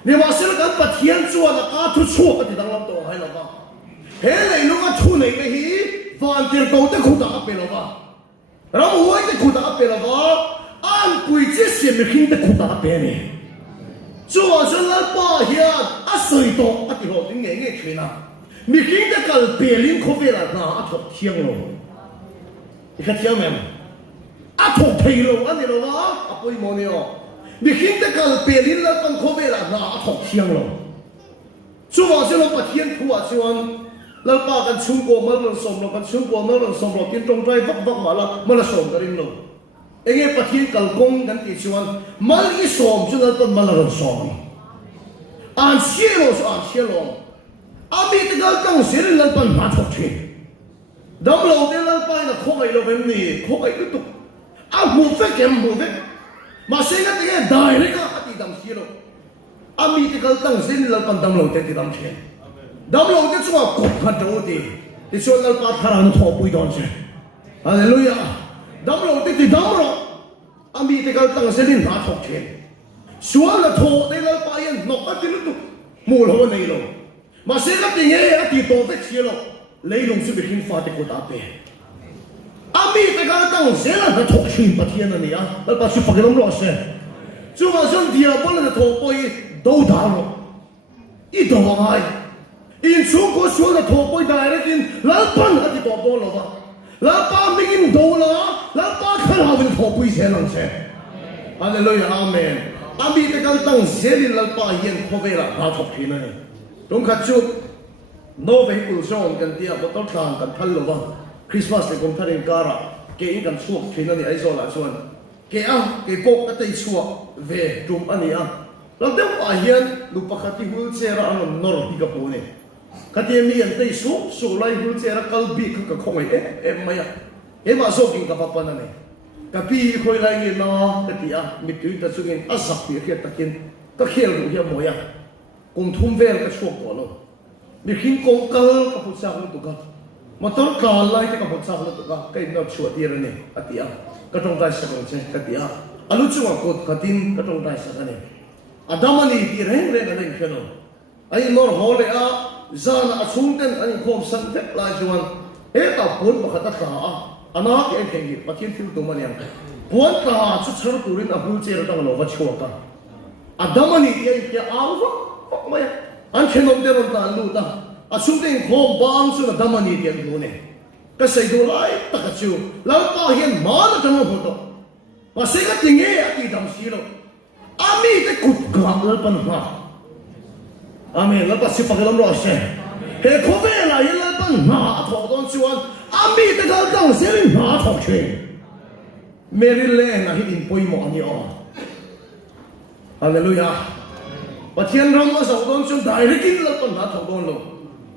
เนี่ยว่าสิ่งนั้นปะเทียนชัวนะการทุชั่วก็ติดตั้งลำตัวให้เราบ้างเฮ้ยเลยลูกก็ทุนไหนไม่ฮีฟันเตียนโตแต่ขุดอาเป็นเราบ้างเราหัวแต่ขุดอาเป็นเราบ้างอันกุยเจสิไม่ขิงแต่ขุดอาเป็นเนี่ยชัวฉันละป้าเฮียอาศัยโตอาติโรติเงี้ยเงี้ยเช่นนะไม่ขิงแต่กัลเปลินเขาเวลาหน้าอาทบเทียงเราอีกแค่เทียงแม่อาทบเทียงเราอันนี้เราบ้างอาปุยโมเนียมีขิงแต่กัลเปลินแล้วกันเขาเวลาหน้าอาทบเทียงเราชัวฉันเราปะเทียนผัวชวนแล้วป้ากันชุ่มกัวมันเราสมเรากันชุ่มกัวมันเราสมเรากินตรงใจวักมาละมันละสมกันเองเราเองปะเทียนกัลกงกันติชวนมันอีสมจนเราต้องมันละสมอ่านเชี่ยเราอ่านเชี่ยเราอามีแต่กัลตั้งเสียเราต้องมาทบเทียนดำเราเดินเราไปนะข้อไอ้เราเป็นนี่ข้อไอ้ก็ตุกอาหูเฟกเกมหูเฟกมาเสียกันที่ได้เลยก็อาทิตย์ดำเสียเราอามีแต่กัลตั้งเสียเราต้องดำเราเต็มที่ดำเชียดำเราจะช่วยกบขัดโจดีที่ช่วยเราปาทารันทอปุยดอนเชฮาเลลูยาดำเราที่ดำเราอามีแต่กัลตั้งเสียนี่มาทบเชียช่วยเราทอในเราไปยันนกอาทิตย์ตุกมูลหัวในเรามาเสียกันที่อาทิตย์โตเฟกเสียเราเลยลงสุดหินฟ้าที่กูตาเปอามีแต่การตั้งเสียแล้วทกชินปะเทียนนั่นนี่แล้วปัจจุบันก็ต้องรอเสียจู่ว่าฉันเดียวบอลจะทกไปดูดาวอีดอกไม้อินชูก็ชวนจะทกไปได้แล้วกินแล้วปั้นอะไรตัวบอลหรอวะแล้วป้าไม่กินดูละแล้วป้าข้าวเป็นทกไปเสียนั่งเสียฮาเลลูยาอาเมนอามีแต่การตั้งเสียแล้วป้าเย็นเข้าไปละมาทกชินนั่นตรงขัดชุดโน้ตให้กุศลกันที่อาบต้นทางกันพันลว่าคริสต์มาสในกรุงเทพฯการะเกี่ยกันช่วงที่นั่นนี่ไอ้โซล่าชวนเกี่ยเกี่ยปกก็ได้ช่วงเวจุ่มอันนี้แล้วเดี๋ยวอาเฮียนลูกปกติหุ่นเจระอันนั้นนอร์ที่กับผมเนี่ยก็ที่มีอันได้สู้ไล่หุ่นเจระกัลบีก็คงไม่มาส่งกินกับปนั่นเนี่ยกับพี่คอยไล่เงินนะก็ที่มิตรที่สุดเงินสักที่เขียนตะกินก็เขียนดูเฮียมวยกุมทุ่มเวลก็ช่วงก่อนเลยมีขิงกงกัลกับผู้ชายคนตุกะมาต้นกาลไล่ที่กับผู้ชายคนตุกะก็อินเอาชัวที่ระเนี่ยอติยาก็ต้องได้สักคนเช่นอติยาอาลุชัวกดกตินก็ต้องได้สักคนเนี่ยอาดามันนี่ที่เร่งอะไรเช่นนั้นไอ้นอร์ฮอลเลยจานอาชุนเต็นไอ้คมสันเทปลายจวนตาปุ่นมาขัดตาอันนั้นเองเห็นปะเทียนที่ตัวมันยังปุ่นตาชุดชรุตุรินอาบุลเจรตั้งโลวัชชัวกันอาดามันนี่ที่อาวะไม่อันเช่นนั้นเดินตามลูตาอาสุดเองโคบางสุดดามันนี่เดียร์ดูเนี่ยก็ใส่ดูไล่ตะกัชิวแล้วป้าเห็นมาแล้วจะมาพูดต่อมาเสกติงเงี้ยที่ดำสีโลอามีแต่กุดกลางแล้วปัญหาอามีแล้วก็สิปากลำรอเช่เฮ้ยเขาเวลาอย่างแล้วปัญหาถอดตอนชวนอามีแต่การตั้งเสียงหาถอดเช่เมริเลนะที่ดินปุยหมอนี่อ๋อฮาเลลูยาปะเทียนรำมาสองตอนชนได้ได้กินแล้วปัญหาถอดตอนลง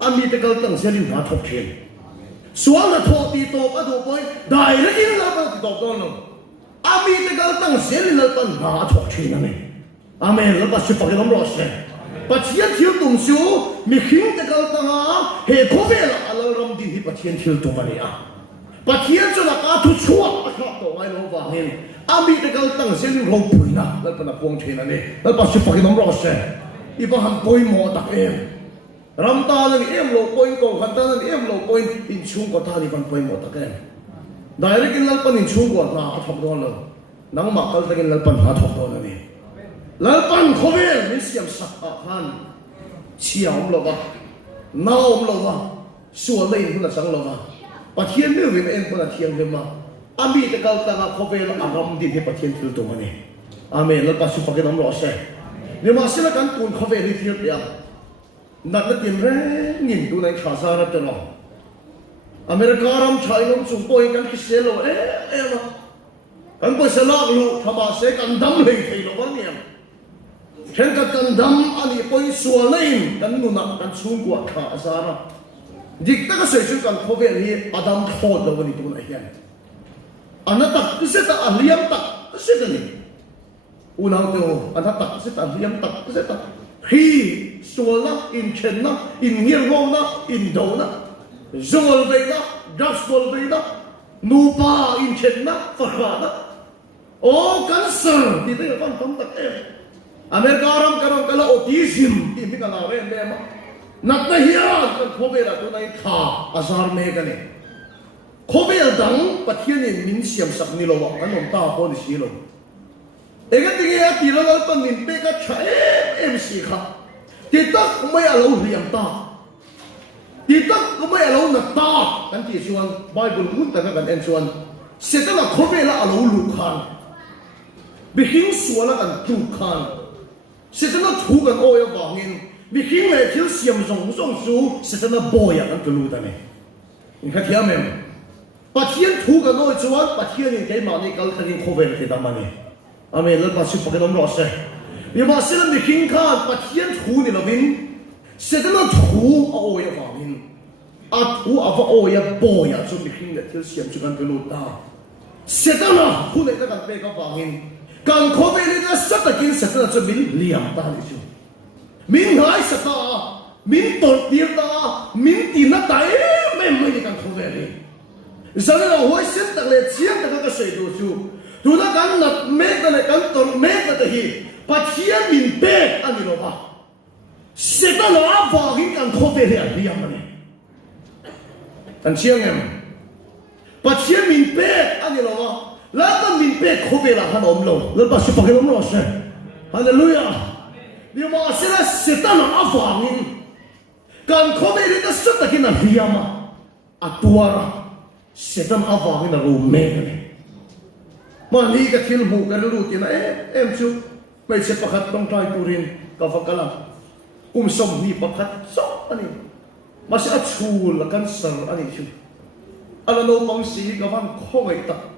อามีแต่การตั้งเสียงหาถอดเช่ส่วนละถอดตีโตก็ถูกไปได้ได้กินแล้วปัญหาถอดตอนลงอามีแต่การตั้งเสียงแล้วปัญหาถอดเช่นั่นเองอาเมนแล้วก็สิปากลำรอเช่ปะเทียนเที่ยวตุ่มชูมีขิงแต่การตั้งเฮ้เขาเวลาเรารำดินที่ปะเทียนเที่ยวตุ่มอะไรปะเทียนจนละการทุกชั่วอาชอบตัวไว้เราฟังเห็นอามีแต่การตั้งเสียงเราปุ่นนะแล้วเป็นพวงเชนั่นเองแล้วปัจจุบันน้องรอเช่อีบ้านป่วยหมอตักเองรำตาเลยเอ็มโลป่วยก็ขันตาเลยเอ็มโลป่วยอินชุ่มก็ท่านี่บ้านป่วยหมอตักเองได้เลยกินแล้วปันอินชุ่มก็น่าทบโดนเลยนังมาคัลตะกินแล้วปันหาทบโดนนี่แล้วปันเขาเองมีเสียงสักพันเชี่ยวเราวะน้าวเราวะส่วนเลยคนละสังเราวะปะเทียนไม่เว้นเองคนละเทียนเลยมาอามีแต่การตั้งเขาเองแล้วอารมณ์ดีที่ปะเทียนที่ตัวมันนี่อาเมนแล้วปัจจุบันน้องรอเช่เนี่ยมาเสียกันตุนเขาเองที่เทียบเดียวนักเรียนแรงยินดูในข่าวสารตลอด America ram chai nom chung poi kan ki selo ma kan poi salak lu thama se kan dam lei thei lo ba niam chen ka kan dam ani poi sual nain kan nu na kan chung kwa kha asara dik ta ka sei chu kan khobe ni adam thot lo ni tu na hian anatak kiseta aliam tak kiseta ni unang to anatak kiseta aliam tak kiseta hi sual na in chen na in ngir ngo na in do na zol ve na gospel ve na nu pa in chen na fakha na o cancer di te kan tom tak America ram karam kala autism ti mi kala re me ma nat na hiya kan khobe ra tu nai tha azar me ka ne khobe dang pathian in min siam sak ni lo wa kan om ta po ni si lo ega ti ya ti lo pa min pe ka cha em si kha ti tak mai a lo riam ta ti tak mai a lo na ta kan ti chuan bible mun ta kan en chuan se ta la khobe la a lo lu khan bi hing suala kan tu khan se ta na thu kan o ya wangin bi hing le thil siam zong zong su se ta na boya kan tu lu ta ne in kha thia mem pathian thu kan o chuan pathian in ke ma ni kal thanin khobe le ta ma ni amen la pa su pa kan ro se ni ma se bi hing khan pathian thu ni lo bin se ta na thu o ya wangin a thu a va o ya boya chu bi hing le thil siam chu kan tu lu ta se ta na thu le kan pe ka wangin kan khobe le na sat takin sat na chu min liam ta ni chu min ngai sat ta min tor tir ta min ti na ta me ni kan khobe le zana na hoi sen tak le chiang ta ka sei do chu tu na kan nat me ta le kan tor me ta hi pathian min pe ani lo ba se ta na va hin kan khobe le liam ni kan chiang em pathian min pe ani lo ba la kan min pe khobe la han om lo le ba su pa ke om lo se hallelujah ni ma se la setan a avangin kan khobe le ta su ta kin a hiama atuara setan avangin a ro me ne ma ni ka thil mu ka lu ti na em chu mai se pakhat tong trai turin ka fakala som ni pakhat so ani ma se a chul la kan sar ani chu ala no pang si ka van khoi ta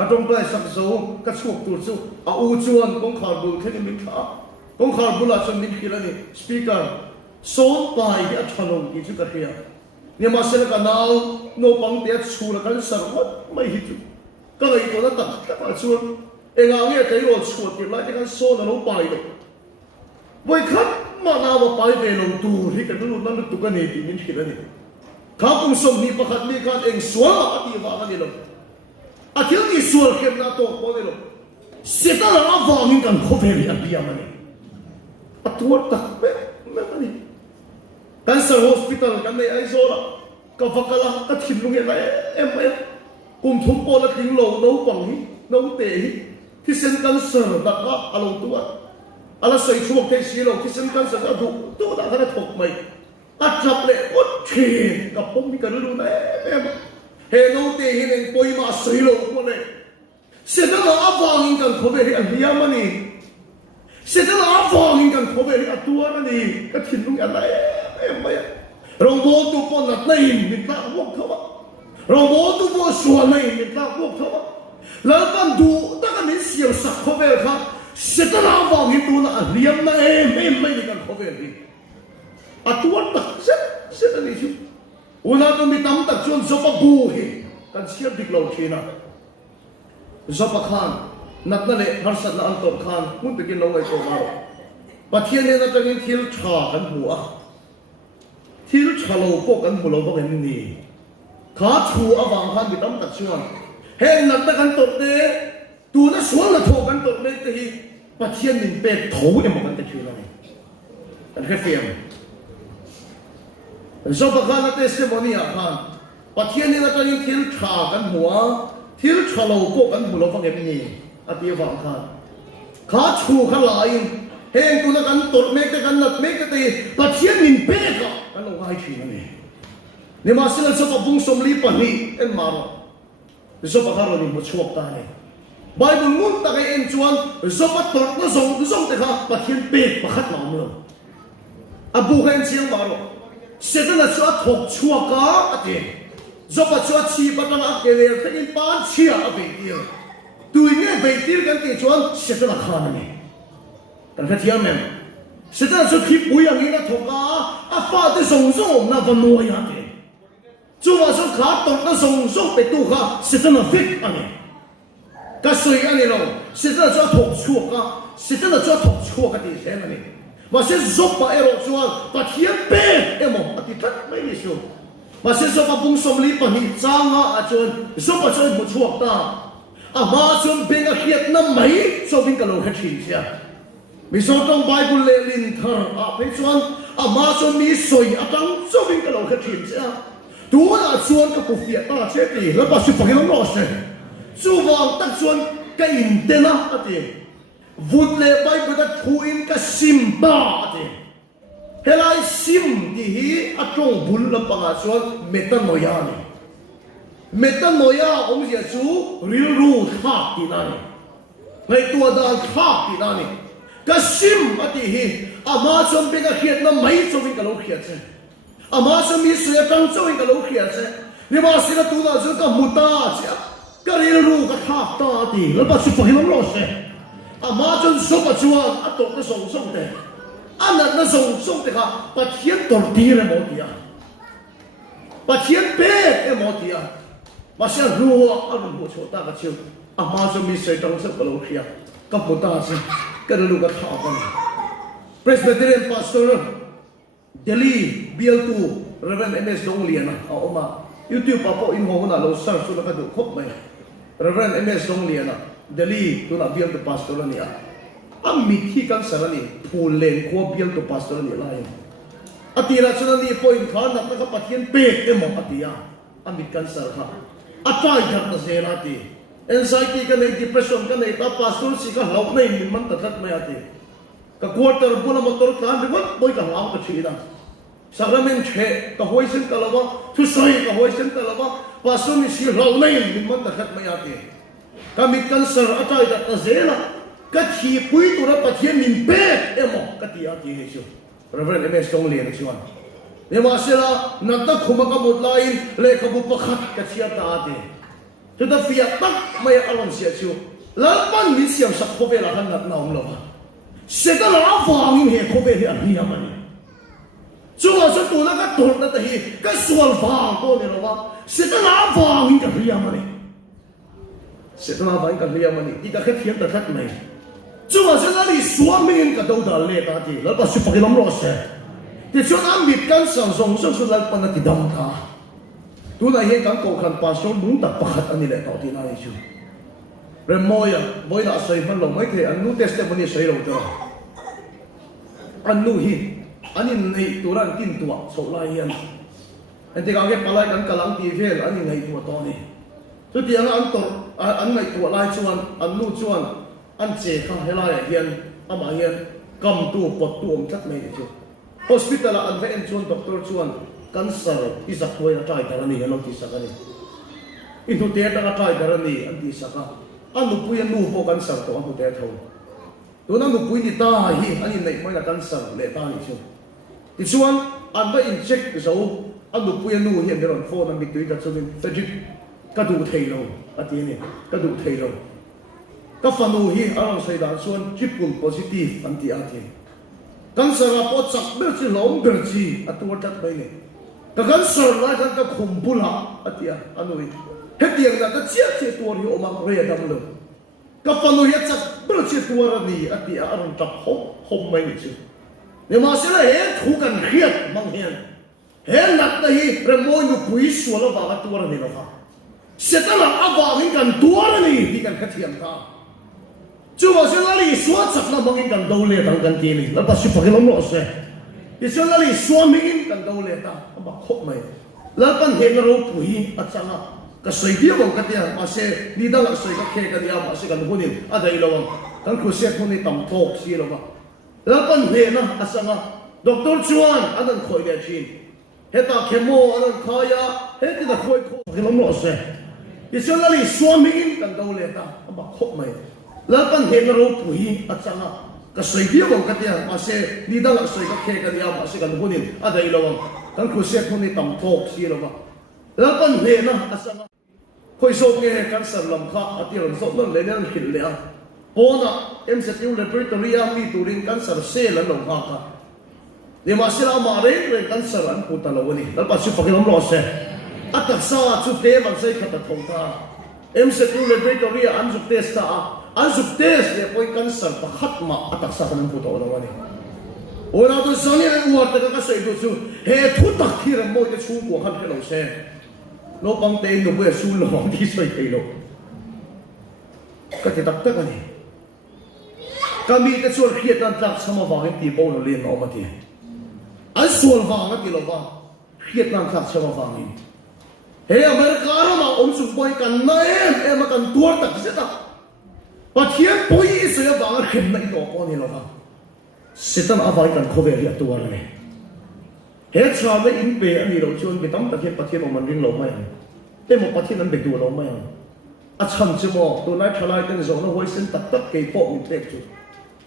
ka trong plai sak zo ka chuak tu chu a u chuan kong khar bul theni mi kha kong khar bula chon ni khilani speaker son pai ya thalong ki chu ka hria ni ma sel ka nau no pang te chu la kan sar hot mai hi chu ka ngai to na ta ka chuan e nga nge te ro chu ti la te kan so na no pai lo voi khat ma na wa pai ve lo tu ri ka lu na tu ka ne ti min khilani ka kong som ni pakhat ni khan eng suwa ati wa ka ni lo a thiếu gì suol khem na to ko ne lo se ta la va min kan kho ve a bia mani a tuar tak me mani cancer hospital kan nei ai zo la ka vakala ka thin lu nge la em kum thum po la ting lo no pang hi no te hi thi sen cancer da ka alo tua ala sei chuak te si lo thi sen cancer da du tu da ka thok mai a chap le ot thi ka pom mi ka lu na em he no te hi nen poi ma sei lo ko le se ta la avang in kan khobe hi a hiam ani se ta la avang in kan khobe hi a tua ani ka thin lu ala em mai rong bo tu po na nei min ta wok thawa rong bo tu po sual nei min ta wok thawa la kan du ta kan min siam sak khobe kha se ta la avang in tu na a hiam na em mai ni kan khobe hi a tua ta se ta ni chu una to mi tam tak chon zopa bu hi kan siam dik lo thina zopa khan nat na le harsat na antor khan mun te kin lo ngai to maro pathian ne na tangin thil tha kan hua thil thalo po kan mulo ba kan ni kha thu awang khan mi tam tak chuan he nat na kan tot te tu na sual na tho kan tot me te hi pathian min pe tho em kan te thila ni kan he fiam zopa khan na testimony a khan pathian ne na tangin thil tha kan hua thil thalo po kan mulo ba kan ni ati awang khan kha thu kha lai heng tu na kan tot me te kan nat me te pathian min pe ka kan lo ngai thina ni ni ma sila zopa bung som li pa ni en maro zopa kha ro ni mo chuak ta ni bible mun ta kai en chuan zopa tot na zong te kha pathian pe pakhat ma mo abu khan chiang maro se ta na chu a thok chuak ka ati zopa chuan chi patang a keler takin pan chia a veitir tui nge veitir kan ti chuan setana khan ani kan kha thiam mem setana chu khip uyang ina thoka a fa te song song na van no ya te chuwa chu kha tok na song song pe tu kha setana fit ani ka sui ani lo setana chu thok chuak ka setana chu thok chuak ka ti sen ani mà sẽ giúp bà ero chuan bà thiam pe emo ati that mai ni su mà sẽ giúp bà bung som li pa hi changa a chuan giúp bà chuan mu chuak ta a ma chuan ben a khiat na mai so bin ka lo kha thin sia mi so tong bible le lin thar a pe chuan a ma chuan mi soi a tang so bin ka lo kha thin sia tu na chuan ka pu fiat ta che ti la ba su pa hi lo se chu wang tak chuan ka in te na ati vut le bai ko da thu in ka sim ba ate helai sim di hi atong bul la panga chuan metanoia ni metanoia ong sia chu ril ru tha ti na ni lai tua da tha ti na ni ka sim ati hi ama chom pe ka khiat na mai chom ka lo khiat se ama chom mi su ya tang chom ka lo khiat se ni ba sila tu da chu ka muta cha ka ril ru ka tha ta ti la ba chu pa hi lo se ama chon sopa chuan atok na song song te anat na song song te kha pathian tor ti re mo tia pathian pe e mo tia ma sia ruwa an mo chota ka chiu ama chon mi se tong sa palo khia ka pota se ka lu ka tha pa ni Presbyterian pastor Delhi BL2 Reverend MS Donglian a oma YouTube pa po in ho na lo search so ka du khop mai Reverend MS Donglian Delhi tu nak biar tu pastor ni amit hi kan sarani phulen ko biar tu pastor ni lai atira chuna ni point khan nak ka pathian pe ke mo atia amit kan sar kha atai dak na zela ti anxiety kan depression kan ta pastor si ka lau nei min man tat mai ati ka quarter bula motor kan riwat boy ka lau ka chida sacrament che ka hoisen ka lawa tu sai ka hoisen ka lawa pastor ni si lau nei min man tat mai ati kami cancer atai da zela ka thi pui tu ra pathian min pe emo ka ti a ti hesu Reverend MS Donglian chuan ne ma sela na ta khuma ka mut lain le ka bu pakhat ka chia ta ate tu da fia tak mai alon sia chu la pan mi siam sak ko ve la han na ong lo se ta la awang he ko ve hi a hi amani chu wa sa tu na ka tor na ta hi ka sual fa ko ne lo wa se ta la awang ka hi amani setna vai ka liam ani ida khat hiam ta khat mai chuwa sala li suamin ka do da le ta ti la pa su pakilam ro se ti chuan am bit kan sang song song su lal pan ti dam ka tu na he kan ko khan pa so bung ta pakhat ani le ta ti na chu remoya boina sai man lo mai the an nu testimony sai ro ta an nu hi ani nei turan tin tua so lai yan an ti ka ke palai kan kalang ti vel ani nei tu to ni tu ti an tor an nei tu lai chuan an nu chuan an che kha helai hian ama hian kam tu pot tu om chat mai chu hospital an ve en chuan doctor chuan cancer ti sak toi na trai darani hello ti sakani in tu te ta trai darani an ti saka an nu pu yan nu po cancer to an tu te tho tu na nu pu ni ta hi ani nei mai na cancer le ta ni chu ti chuan an ba in check zo an nu pu yan nu hian deron phone an bi tu ta chuan fajit ka du thei lo ati ni ka du thei lo ka fanu hi arang sai dan chuan triple positive an ti ati cancer a po chak ber chi lom ber chi atu tat bai ni ka cancer la kan ka khumbula atia anui hetiang na ka chia che tur hi oma re dam lo ka fanu hi chak ber chi tur ni atia arang tak hom mai ni chu ne ma se la he thu kan khiat mang hian he nat na hi remoi nu pui suala ba ka tur ni lo fa setala ava hin kan tur ni di kan khathiam ta chu wa se la li suat sak na bangin kan do le tang kan ti ni la pa si pakilom lo se ti se la li suamin kan do le ta ba khop mai la pan he na ro pui achanga ka sei dia bang ka tia ma se ni da la sei ka khe ka dia ma se kan hunin a dai lo kan khu se khuni tam thok si lo ba la pan he na achanga doctor chuan adan khoi le chin heta khemo adan khaya heti da khoi kho pakilom lo se ti se la li suamin kan do le ta ba khop mai la pan he na ro pui achanga ka sei dia bang ka tia ma se ni da la sei ka khe ka dia ma se kan hunin a dai lo kan khu se khuni tam thok si lo ba lapan le na asanga khoi sok nge kan sar lam kha atir zot non le nan khil le a pona MCTU laboratory a mi turin kan sar se lan lo kha ka de ma sira ma re kan sar an pu ta lo ni dal pa su pakilam lo se atak sa chu te bang sai khata thong ta MCTU laboratory an zu test ta an zu test le poi kan sar pa khat ma atak sa kan pu to lo ni ora to sani an war ta ka sai do chu he thu tak khir mo te chu ko khan lo se no bang te no be su lo ki sai te lo ka te tak tak ani kami te chuan khiat nan tlak sama wangin ti bo lo len ma ti an sual wanga ti lo ba khiat nan tlak sama wangin he America ro ma om su boy kan na em kan tuar tak se ta pathian poi se ya wanga khem na i to ko ni lo ba sitan avai kan khove ri tuar ne he tra me in pe ani lo chuan bi tam tak he pathian om man ring lo mai te mo pathian an be du lo mai a cham che mo to lai thalai ten zo no hoi sen tak tak ke po mi tek chu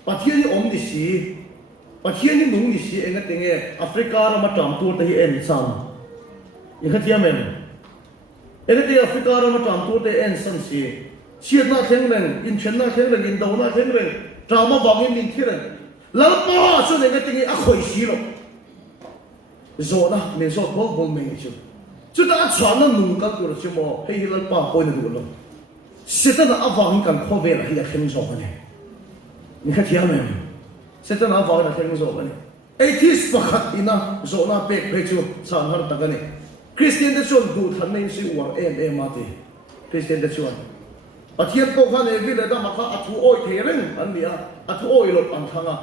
pathian ni om ni si pathian ni nung ni si enga tenge Africa ra ma tam tur te hi en sam i khatia men enga te Africa ra ma tam tur te en san si chiat na theng len in chen na theng len in do na theng len drama bang in thiren lal pa chu enga tenge a khoi si lo zo na me zo bo bo me chu chu ta chuan na nung ka tur chu mo hei hi lal pa poi na du lo sitan avang kan khove la hi a khem zo ka ne ni khatia men sitan avang la khem zo ka ne atheist pakhat ina zo na pek pe chu san har ta ka ne Christian de chuan du than nei si war em ma ti Christian de chuan pathian po khan e vi le da ma kha athu oi the reng an nia athu oi lo an thanga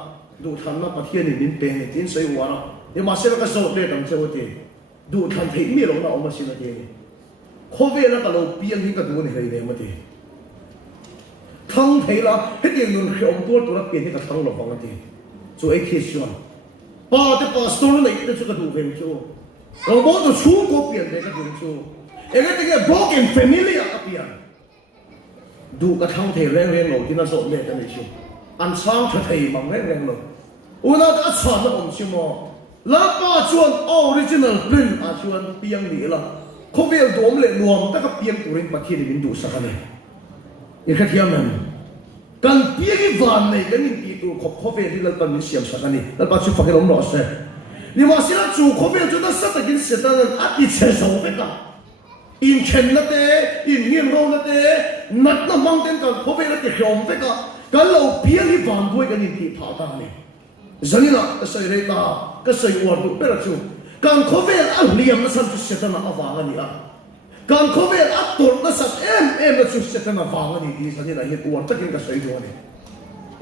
du than na pathian ni min pe ni tin sei war de ma se ka zo le dam che wo ti du than thei mi lo na o ma si na ti khove la ka lo pian hi ka du ni hei le ma ti thang thei la he ti nun khom tur tu la pian hi ka thang lo bang ti chu atheist chuan pa te pastor nei te chu ka du vem chu lo bo to chu ko pian de ka du chu enge te ke broken family a pian du ka thang thei reng reng lo ti na zo le ka ni chu an sang tha thei mang reng reng lo una ka chwa na om chu mo la pa chuan original print a chuan piang ni la khovel dom le nuam ta ka piang turin pathi ni bin du sa ka ni i khatia man kan piang i van nei kan ni ti tu khovel ri la pan ni siam sa ka ni la pa chu fakil om ro se ni ma sila chu khovel chu da sa ta gin se ta a ti che so ve ka in chen na te in ngiem ro na te nat na mang ten kan khovel ti khom ve ka kan lo piang i van boi kan ni ti pha ta ni zanina ka sai re ta ka sai war tu pe ra chu kan khovel a liam na san chu se ta na awanga ni a kan khovel a tur na sat em na chu se ta na awanga ni di zanina hi war ta kin ka sai do ni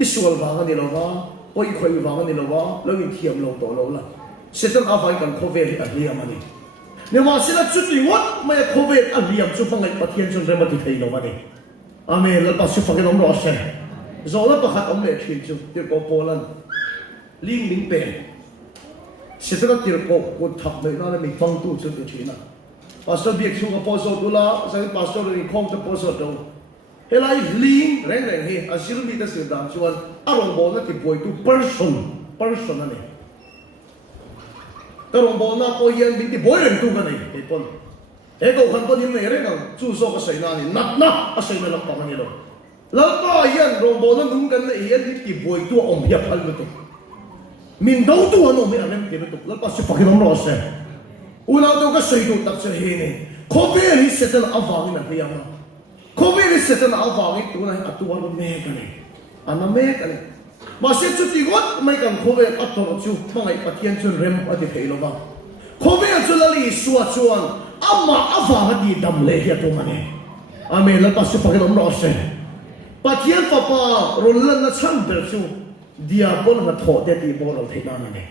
isual awanga ni lo wa oi khoi awanga ni lo wa lo ni thiam lo to lo la se ta awai kan khovel a liam ani ne ma sila chu ti wat ma khovel a liam chu fangai pathian chun re ma ti thei lo wa ni amen la pa su fa ke nom ro se zo la pa khat om le thin chu ti ko polan ling ling pe se ta ti ko ko thap me na mi fang tu chu tu thina pastor biak chu ko poso tu la sa pastor ni khong ta poso do helai ling reng reng he asir mi ta se dam chuan arong bo na ti poi tu person ani tarong bo na ko yan bin ti boy reng tu ka nei e pon e ko khan pon hin nei re ka chu so ka sai na ni nat na a sai na lam pa ni lo la pa yan rong bo na dung kan nei yan ti boy tu om hia phal tu min đâu tu ano me anem ke tu la pa se pa kinom ro se una do ka sei tu tak se he ne khobe ri setan awang na pia ma khobe ri setan awang tu na atu wa me ka ne ana me ka ne ma se chu ti got mai kam khobe ator chu thangai pathian chun rem ati theilo ba khobe chu la li suwa chuan amma awang di dam le hi tu ma ne ame la pa se pa kinom ro se pathian papa rolan na chan ber chu dia pon na tho te ti bo lo thei na ne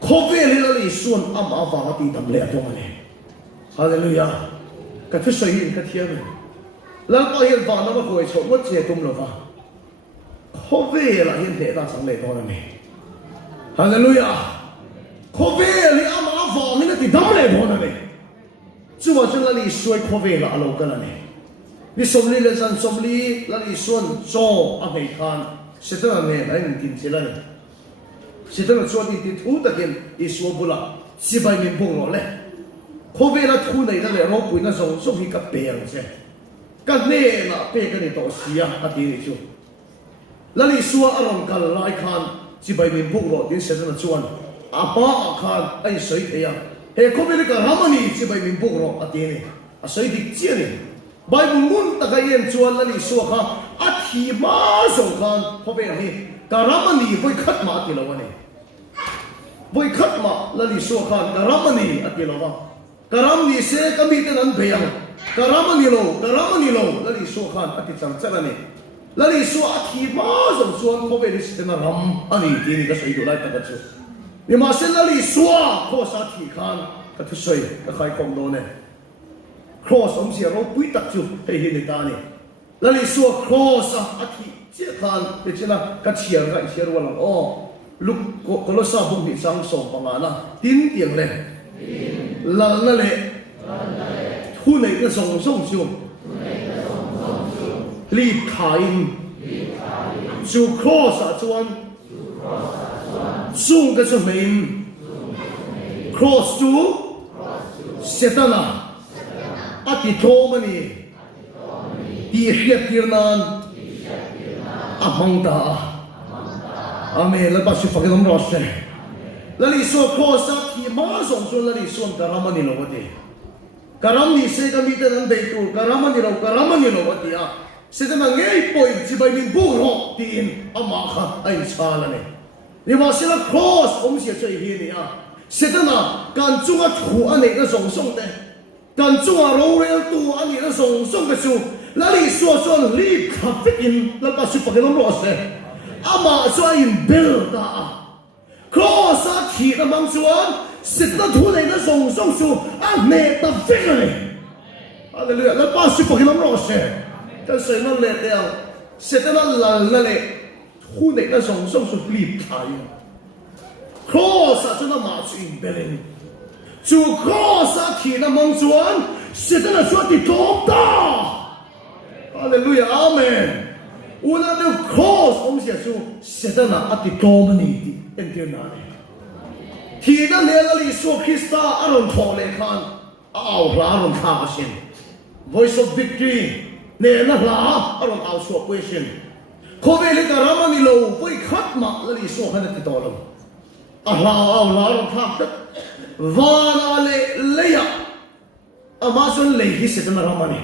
khobe le li suan am awang ti dam le tu ma ne hallelujah ka thu sai in ka thiam la pa hian va na ma khoi chho mo che tum lo va khobe la hian the ta sang le to na ne hallelujah khobe le am awang ni ti dam le to na ne chu wa chu la li suai khobe la alo ka la ne ni somli le san somli la li suan cho a nei khan se ta ne ai ni tin se la ne se ta chuan ti thu ta ken i so bula si bai min bong lo le khó về là thu này nó lại rau bùi nó rồng sông hi cái bèn chứ cái nè là bèn cái này tổ xia à đi đi chú là lý xua ở trong cái lại khan chỉ bài mình buộc rồi đến sẽ là chuan à ba khan anh sấy thế à hệ khó về cái ramani chỉ bài mình buộc rồi à đi này à sấy đi chia này bài mình muốn ta cái yên chuan là lý xua khan à thì mà rồng khan khó về này cái ramani với khát mà thì lâu này với khát mà là lý xua khan cái ramani à thì lâu karam ni se kami ten an beyang karam ni lo lali so khan ati chang chang ani lali so athi ma zong suan ko be ni se na ram ani ti ni ka sei do lai ta chu ni ma se lali so ko sa thi khan ka thu sei ka khai kong do ne cross om sia ro pui tak chu hei hi ni ta ni lali so cross athi che khan pe chela ka chia ga sia ro lang o luk ko lo sa bung ni sang som pa nga na tin tiang le lal na le thu này cái sòng sông chu li thai chu cross à chuan sung cái số mình cross chu setana ati thomani ti hiat tirnan amang ta amen la ba su fa cái ro se la li so cross a thi ma song chu la li son karamani lo wa ti karam ni se ka mi te nan dei tu karamani lo wa ti a se ta na ngei poi chi bai min bu ro tin ama kha ai cha la ne ni ma se la cross om sia chei hi ni a se ta na kan chu a thu a nei na song song te kan chu a ro re tu a ni na song song ka chu la li so son li kha in la ba su pa ke lo se ama so in bel ta cross a thi na mang chuan sit na thu nei na song song chu a ne ta fik ni hallelujah la ba su pa ke lo se ta se na le te sit na la le thu nei na song song chu li thai cross a chu na ma chu in belen chu cross a thi na mang chuan sit na chu ti top ta hallelujah amen una de cross om sia chu sit na ati top ni ti entier na ne thi na le la li so Krista aron thole khan au la ron tha sin voice of victory ne na la aron au so question ko ve le ka ramani lo voi khat ma la li so khan ti to lo a la au la ron tha ta va na le ya amazon le hi se na ramani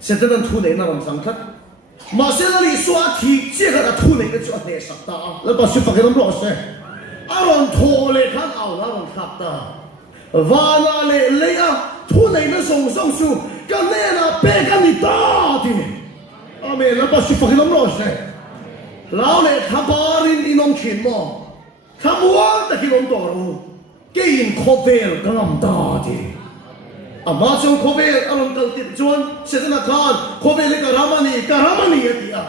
se ta dan thu ne na ron sang khat ma se la li so a thi che ga thu ne ke chu a ne sak ta la ba su pa ke ro se aron thole khan au la ron tha ta va na le ya thu ne na song song su ka ne na pe ka ni ta ti amen la ba su pa ke ro se lao le tha barin inong chin mo tha muang ta ki lom to ro ke in khovel kalam ta ti ama chung khovel alom kal ti chuan setana khan khovel ka ramani ati a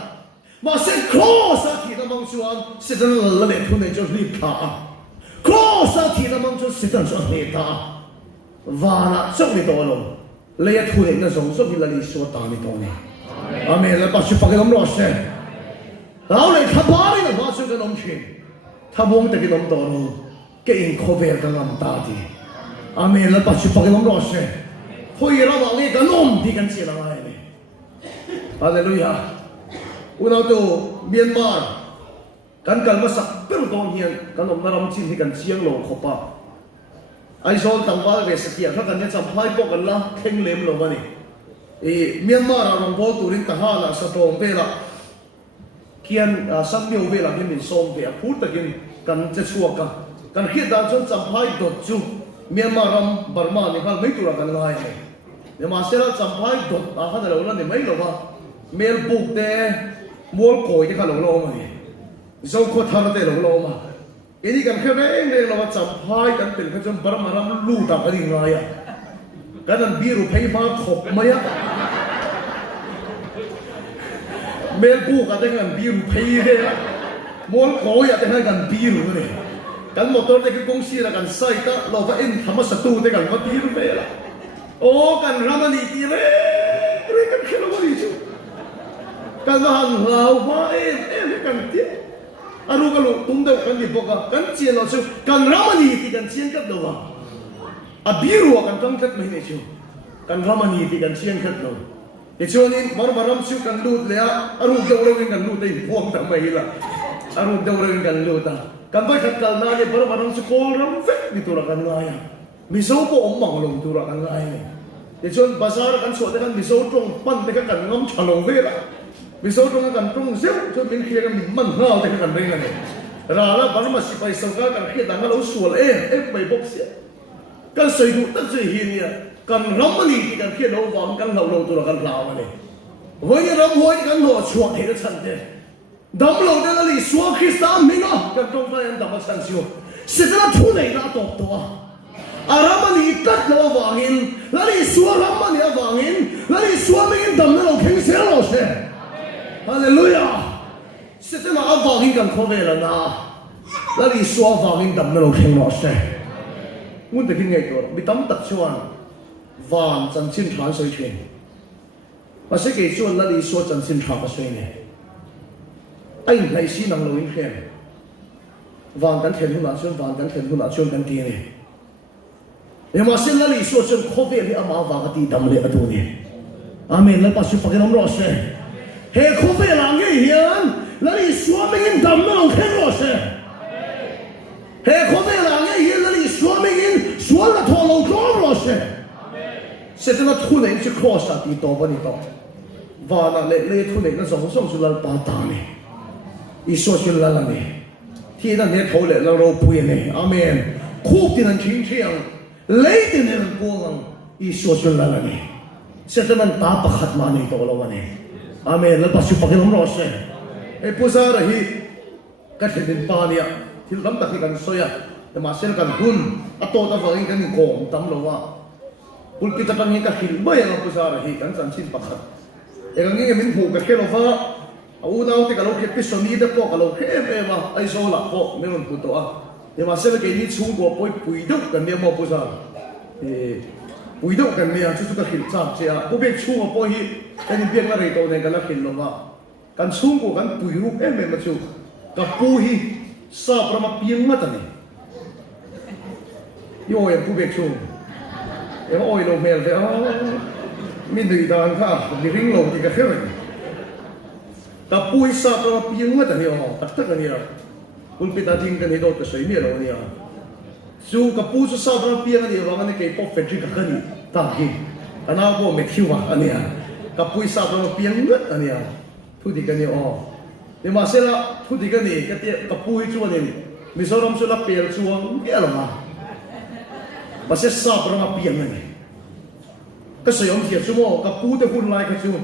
ma se cross a thi na mang chuan setana la le thu ne chu li kha cross a thi na mang chu setana chu ne ta vana chung ni to lo le ya thu ne na song so ki la li so ta ni to ne amen la ba su pa ke lam ro se lao le tha ba ni na ma chu ka nom chin tha bong ta ki nom to ro ke in khovel ka lam ta ti amen la ba su pa ke lam ro se hoi ra ba le ka nom ti kan si la ngai ne hallelujah una to Myanmar kan kal ma sak per dong hian kan om na ram chin hi kan chiang lo khopa ai zol tang ba ve sakia kha kan ne cham phai po kan la theng lem lo mani e Myanmar a rong bo turin ta ha la sa tong ve la kian sam myo ve la min som ve a phut takin kan che chuak ka kan khit da chon cham phai dot chu Myanmar ram Burma ni kha mai tura kan lai ne ne ma se la cham phai dot a kha da lo la ne mai lo ba mel buk te mol koi te kha lo lo ma ni zo ko thar te lo ma ini kan khe reng reng lo cham phai kan tel kha chon Burma ram lu ta ka ri nga ya kan an biru phai ma khop ma ya mel buk ka te kan biru phai de mol koi ya te kan biru ne kan motor te ki kong si la kan sai ta lo va in thama sa tu te kan va tir ve la o kan ramani ti re kan khelo wa ri chu kan han lau va kan ti aru ka lo tum de kan ni boka kan chien lo chu kan ramani ti kan chien ka lo wa abiru kan tang kat mai ne chu kan ramani ti kan chiang khat lo e chuanin maram chu kan lut le aru dawra kan lut dei phom ta mai la aru dawra kan lut ta kan vai khat kal na ne maram chu kol ram fek ni tura kan ngaya miso po omang long tura kan ngaya e chuan bazar kan so te kan miso tong pan te kan ngam chalong ve la miso tong kan tong zeu chu min khia kan man ngao te kan reng ne ra la barma si pai sang kan khia dang lo sual pai box kan sei du tak sei hi nia kan ramani ti kan khia lo wang kan lo tura kan lao ne voi ram hoi kan lo chua he da chan te dam lo de li suwa krista minga kan tong ta yan da ba san siu se da thu nei na to to aramani tat lo wangin lali suwa ramani wangin lali suwa mingin dam lo kheng se lo se hallelujah se da ma wangin kan kho ve la na lali suwa wangin dam lo kheng lo se muốn được kinh nghiệm rồi, bị tóm tập chuan, vạn chân xin thản soi thuyền, và sẽ kể chuan là đi số chân xin thản soi này, anh này xin năng lượng khen, vạn tấn thiền hôn nào chuan, vạn tấn thiền hôn nào chuan tấn tiền này, nhưng mà xin là đi số chuan khó về thì ama vàng cái đầm lệ ở đâu này, amen là bác sĩ phải làm rõ sẽ, he khó về là nghe hiền, là đi số mình đầm nó khen rõ sẽ. He khó về là nghe hiền là đi số mình số là thọ lâu rõ rồi sẽ sẽ cho nó thu này chỉ khó sát đi to bên đó và là lệ thu này nó giống giống là ba ta này ý số chỉ là này thì nó nghe thâu lệ là đâu bùi này amen khúc thì nó chính thiêng lấy thì nó buông ý số chỉ là này sẽ cho nó ta bắt khát mà này to lâu này amen là bác sĩ phải làm rõ sẽ e puza ra hi cái chuyện ba này thì lắm đặc biệt cần soiแต่มาเส้นกันหุ่นอัตโตตะฟังกันนี่โกงตั้มโลวะบุลกิตะตังนี่ก็หินไม่เอาภาษาอะไรกันสันชินปักขัดเองงี้มันหูกับแค่โลวะเอาหน้าที่กับเราแค่พิษนี้เด็กพวกกับเราแค่เอ็มไอโซล่ะพวกไม่รู้พูดตัวแต่มาเส้นกันนี่ชูกว่าปุยดุกันเนี่ยมาภาษาปุยดุกันเนี่ยชุดก็หินจับเสียผู้เบี้ยชูมาปุยกันนี่เบี้ยอะไรตัวเนี่ยกันละหินโลวะกันชูกว่ากันปุยรูปเอ็มมาชูกับปุยซาประมาเพียงมาตั้งนี่โย่ยังผู้เบกชูยังโอ้ยลงเมลแต่มีหนึ่งดานค่ะมีริ่งลงที่กระเทยแต่ปุยซาตัวเพียงว่าแต่เนี่ยตัดกันเนี่ยคุณปิดตาทิ้งกันให้โดนกระสุนเนี่ยเราเนี่ยสู้กับปุยซาตัวเพียงเนี่ยว่ามันเกี่ยวกับเฟรนชิกันนี่ตาหินอันนั้นก็ไม่คิดว่าอันเนี่ยกับปุยซาตัวเพียงว่าอันเนี่ยทุกทีกันเนี่ยเดี๋ยวมาเสร็จแล้วทุกทีกันนี่ก็เตี้ยกับปุยชวนนี่มิโซรัมสุนัขเปียชวนเกี่ยหรอมาMasih sah berapa piang ni? Kesayang dia semua kapu tu pun lain kesu.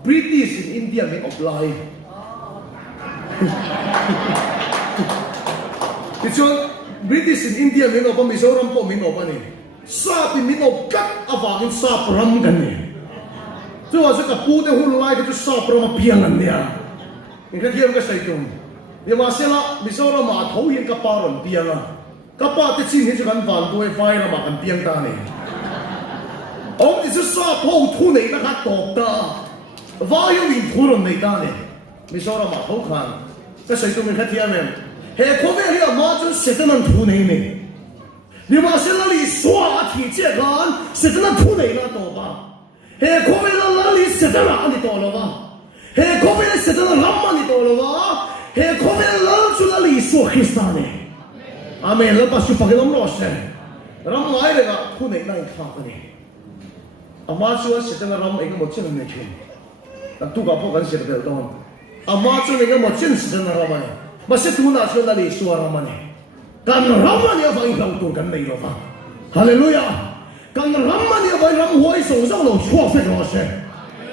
British in India ni apply. Itu British in India ni apa Mizoram pun ni apa ni? Sah ni kat awangin sah peram kan ni. Tu asal kapu tu pun lain kesu sah berapa piang ni ya. Ini dia kesayang. Dia masih lah Mizoram tahu yang kaparan piang lah. Kapag tin hin kan van do vai la ma kan piang ta ni ông thì sa po thu nei na kha tok ta vai yu in thu ron nei ta ni mi so ra ma tho khan ka sai tu mi kha thia men he kho ve ri ma chu se ta nan thu nei ni ni ma se la li swa thi che gan se ta nan thu nei na to ba he kho ve la li se ta na ani to lo ba he kho ve se ta na ram ma ni to lo ba he kho ve la chu la li so Krista ni Amen. Lepas tu pakai nomor sen. Ram lain lega tu naik naik tak ni. Amat suara setengah ram ega macam ni macam. Tak tu kapo kan setengah tahun. Amat suara ega macam setengah ram ni. Masih tu nak suara ni suara ram ni. Kan ram ni apa yang kau tu kan ni loh. Haleluya. Kan ram ni apa yang ram huai song song lo chua fet lo sen.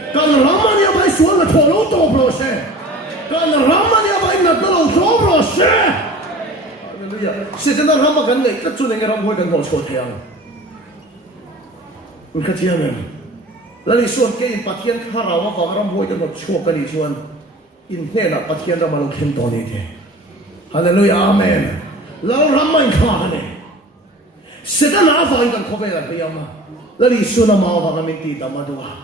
Kan ram ni apa yang suara tholo to lo sen. Kan ram ni apa yang nak lo to lo sen. Setengah ramah kan ni, kat cun yang ramah kan kau skor tiang. Engkau tiang ni. Lalu suan ke in patian karawah kau ramah kan kau skor kan suan. In ni nak patian ramah lo kem tu ni dia. Haleluya, amen. Lalu ramah in kau ni. Setengah apa kan kau bela tiang mah. Lalu suan mau kan minti tamah dua.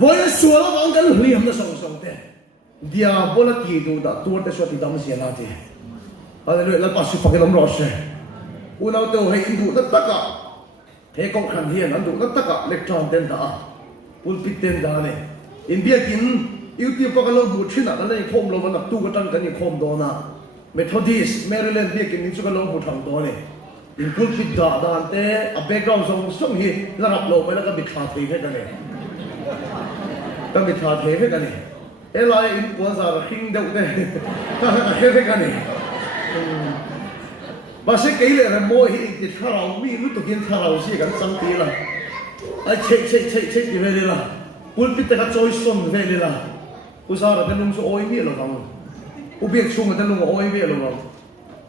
Wah suan kan liam na song song deh. Dia boleh tidur dah tuar tesuatu tamah siapa dia. Haleluya, lepas tu pakai nomor rasa. Unau tu hai ibu tak tak. he ko khan hian an du na taka lectron ten da pulpit ten da ne India kin YouTube pa kalo bu thina ka nei khom lo na tu ka tan kan ni khom do na Methodist Maryland bi kin ni chu kalo bu thang do ne in pulpit da dan te a background song hi la rap lo mai la ka bit kha thei he ka ne ka bit kha thei he ka ne elai in ko za ra khing deu de he he ka ne ba se ke le ra mo hi ti tharau mi lu to kin tharau si kan sang ti la ai che ti ve le la pulpit ta ka choi som ve le la usara ta lung so oi mi lo bang ubiek chung ta lung oi ve lo bang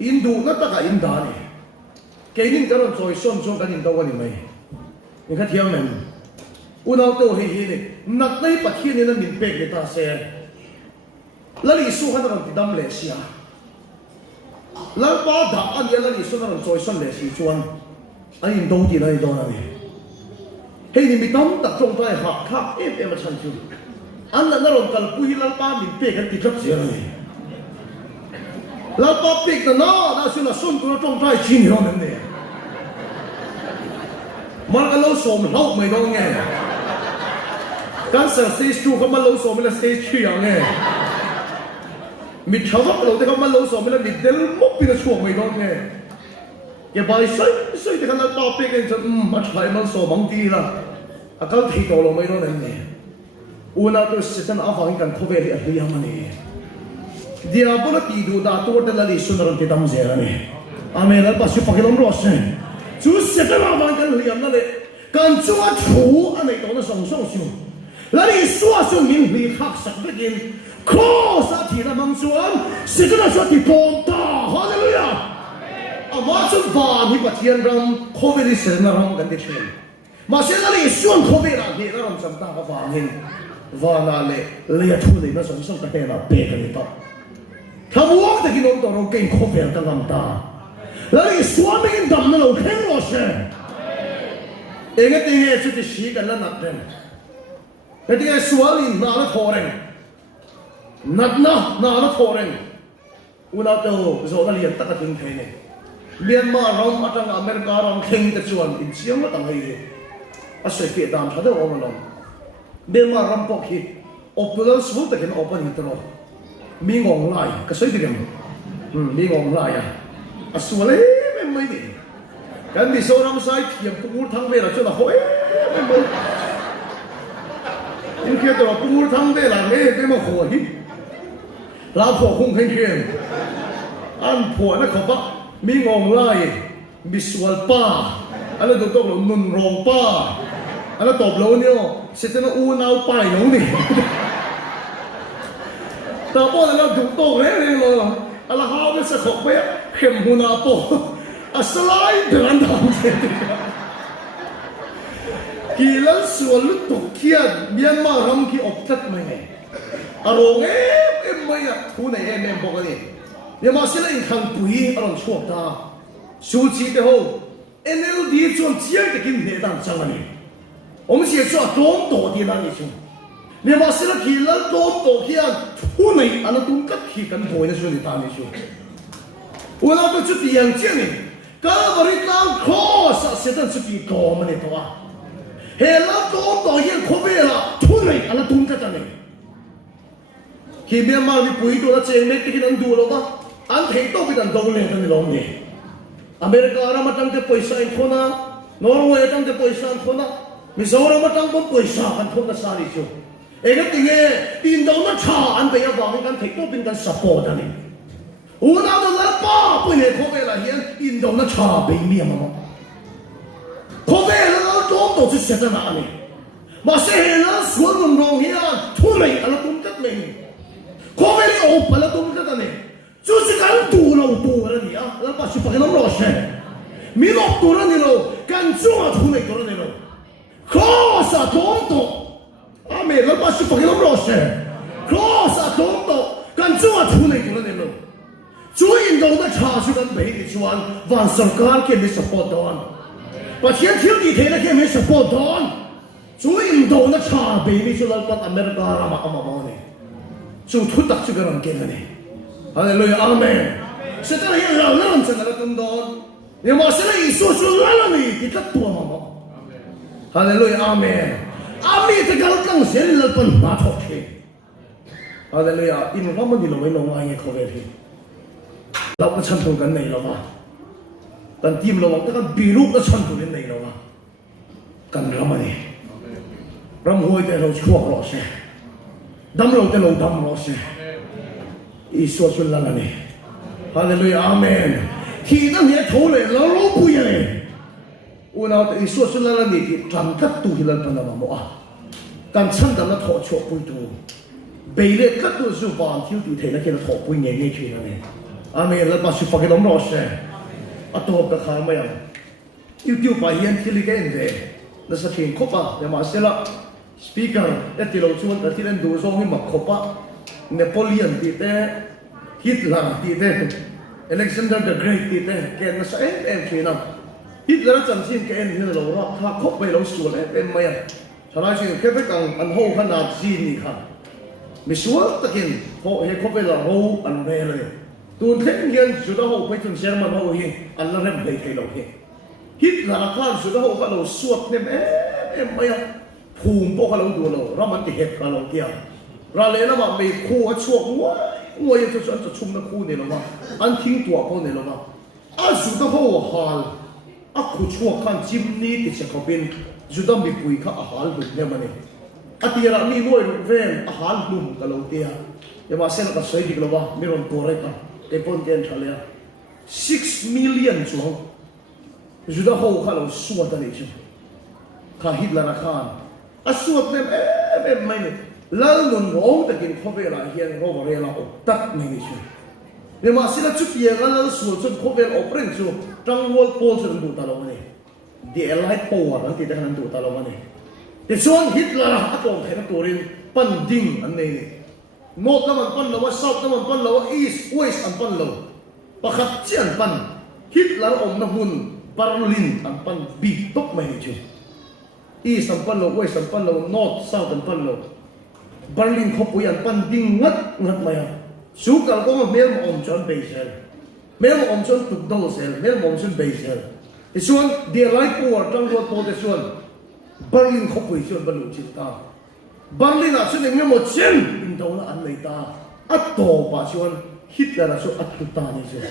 in du na ta ka in da ni ke nin ka ron choi som chung kan in do ni mai ni kha thiam men unau to hi hi ni nat nei pathian ni na min pek ni ta se la li su han ron ti dam le sia la ba da an ya la li su na ron choi som le si chuan ai in do ti lai do na ni hei ni mi tam tak trong tai ha kha em a chan chu an na ron kal pu hi la pa min pe kan ti thap sia ni la pa pe ta na su na sun ku trong tai chin hi on ne mar ka lo som lau mai do nge kan sa stage 2 ka ma lo som la stage 3 ang nge mi thawak lo te ka ma lo som la mi del mo pi na chuak mai do nge ya bai sai te kan la pa pe kan chan ma thai man so bang ti la akal thi to lo mai do ne una to sitan avang kan khobe ri a ri amani dia bola ti du da to de la li sunaron ti dam zera ne amen al pasu pakilom ro se chu sitan avang kan ri am na le kan chu a thu anei to na song song su la li suwa su min ri khak sak begin cross a ti na mang chuan sitan a ti pom ta hallelujah ama chu va ni pathian ram khobe ri se na ram kan ti chen ma se la li suan khobe ra ni na ram sam ta ka va ngin va na le thu le na song song ka te na pe ka ni pa thabuak ta kinom to ro kein khobe ta lam ta la li suan me in dam na lo khen ro se enge te he chu ti shi kan la nat den te ti sual in na la thoreng nat na la thoreng una to zo la li ta ka tin the ne Myanmar ram atang America ram kheng te chuan in siam ma tang hai a se pe dam thada o ma long Myanmar ram pok hi opulal school ta ken open hi tro mi ngong lai ka sai ti gam mi ngong lai a suale me mai ni kan mi so ram sai thiam pur thang ve la chu la hoi me in kia to pur thang ve la me pe ma ho hi la pho khung khen khen an pho na kho ba mi ngong lai mi sual pa ala do to lo nun rong pa ala top lo ni o se te no u nau pai no ni ta po la du to re lo ala ha be sa khok pe khem hu na po a slai dran dam se ki lan sual lu to kian Myanmar ram ki op tat mai arong em mai ya thu nei em bo ka ni ya ma se la in khang pui aron chuak ta su chi te ho NLD chuan chiang te kim ne dan chang ani om se chu tom to ti na ni chu ne ma se la ki la tom to khian thu nei ana tum kat khi kan hoi na chu ni ta ni chu una to chu ti yang chiang ni ka bari tang cross se dan chu ti to ma ne to a he la tom to hian khobe la thu nei ana tum kat ani ki Myanmar ni pui to la cheng me ti kin an du lo ba an thei to bi dan dong le kan long ni America ra matang te paisa in khona Norway tang te paisa in khona Mizoram matang bon paisa kan khona sa ri chu ega tinge tin do na cha an be ya ba kan thei to bin kan support ani una do la pa pu ne kho be la hian in do na cha be mi ma ma kho be la do to chu se ta na ani ma se he la suan nom rong hian thu nei ala tum tat me ni kho be ri o pa la tum tat ani就是讲赌了了你啊，那把去把给弄老些，米老赌了你喽，干中啊图你赌了你喽，可是多多，阿妹那把去把给弄老些，可是多多，干中啊图你赌了你喽，最引导的查出跟美的传，万上干给没 support 到，把天天地铁的给没 support 到，最引导的查美的出来跟阿美国阿妈呢，就突打这个人给了你。Hallelujah, amen. Setelah yang lalu jangan ada tundon. Yang masih lagi susu lalu ni kita tua mama. Hallelujah, Amen. Amen. Te kal kang sen lal pan ma thok the. Hallelujah. In ram ni lo mai lo ngai ko ve thi. Lau ka chan tu kan nei lo ba. Kan tim lo ta kan biru ka chan tu nei lo ba. Kan ram ni. Ram hoi te lo chuak lo se. Dam lo te lo dam lo se. Isu sul la ni. Hallelujah, Amen. Khi na ne tho le lo lo pu ye. Una te isu sul la ni ki tram kat tu hilal pan ma mo a. Kan chan dam na tho chok pu tu. Bây giờ các tôi sử dụng thiếu thì thấy là cái là thọ quên nghe nghe chuyện này, Amen. Là bác sĩ phải cái đóng đó sẽ, à tôi các khán mấy anh, YouTube bài hiện thì cái này, là sẽ hiện khóc à, để mà sẽ là speaker, để thì lâu chuan, để thì lên đồ song thì mặc khóc à, Napoleon thì thế, Hitler thì thế, Alexander the Great thì thế, cái nó sẽ em chuyện nào, Hitler chẳng xin cái em như là lâu đó, thà khóc về lâu suốt em mấy anh, thà nói chuyện cái càng ăn hô khăn nào gì nhỉ khăn. Misual takin ho he ko bela ho an vele tun theng hian juda ho pai tun sherman ho hi an la rem bai thelo hi hit la khan juda ho ka lo suat nem em maya phum po ka lo du lo raman ti het ka lo kia ra le na ma me khu a chuak ngoi to chan to chum na khu ne lo ma an thing tua ko ne lo ma a juda ho hal a khu chuak khan chimni ti che ko bin juda mi pui kha a hal du ne ma ne Atira mi ngoi ven a hal lum ka lo tia ya ma sen ka soi dik lo ba mi ron tore ka te pon ten thalia 6 million chuang juda ho kha lo suat ani chu kha Hitler khan a suat nem em mai ne lal nun ro ta kin khobe la hian ro ba re la ok tak mai ni chu ya ma sila chu pia ga lal suat chu khobe ok reng chu tang wol pol chu du ta lo ne the allied power an ti ta han du ta lo ne để xuân Hitler à tổng thể nó tổ lên pan ding anh này north nó pan lâu south nó pan lâu east west anh pan lâu và khắp chiến pan Hitler ông nó hun Berlin anh pan bị tốc mày chứ east anh pan lâu west anh pan lâu north south anh pan lâu Berlin không có anh pan ding ngất ngất mày à số cả có một mấy ông chọn bày sel mấy ông chọn tụt đầu sel mấy ông chọn bày sel để xuân địa lại power trong cuộc tổ để xuân Berlin không phải chuyện bận rộn ta, Berlin là chuyện những một chuyện in đâu là anh lấy ta, ắt tổ bà chuyện Hitler là chuyện ắt tụt ta như thế,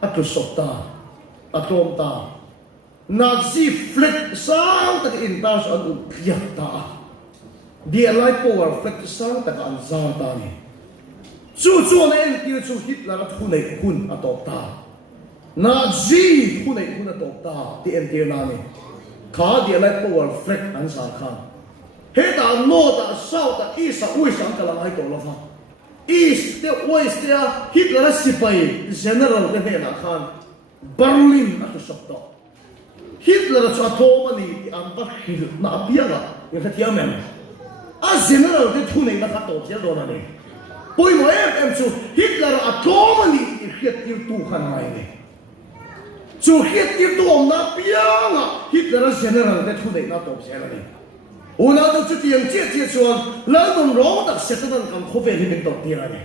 ắt tụt sọc ta, ắt tôm ta, Nazi flag sang tất in ta sẽ ăn giặc ta, địa lại power flag sang tất ăn giang ta này, chú này anh kêu chú Hitler là thu này hun ắt tổ ta, Nazi thu này hun ắt tổ ta, thì anh kêu na này. Khá địa lại power flag anh sao khan hết ta north ta south ta east ta west ta làm hai tổ lo pha east te west te Hitler sipai general te ne na khan Berlin na to sop to Hitler cha thoma ni an ba hil na pia ga ya ka tia men a general te thu nei na ka to tia do na ni poi mo em chu Hitler a thoma ni khiat tir tu khan mai ni chú hết tiếp tục na biang à Hitler general để thu đấy na top xe là đi, u na đâu chú tiền chia chuan, lỡ nôn rong đặc sẽ tên cầm khô về thì mình top tiền là đi,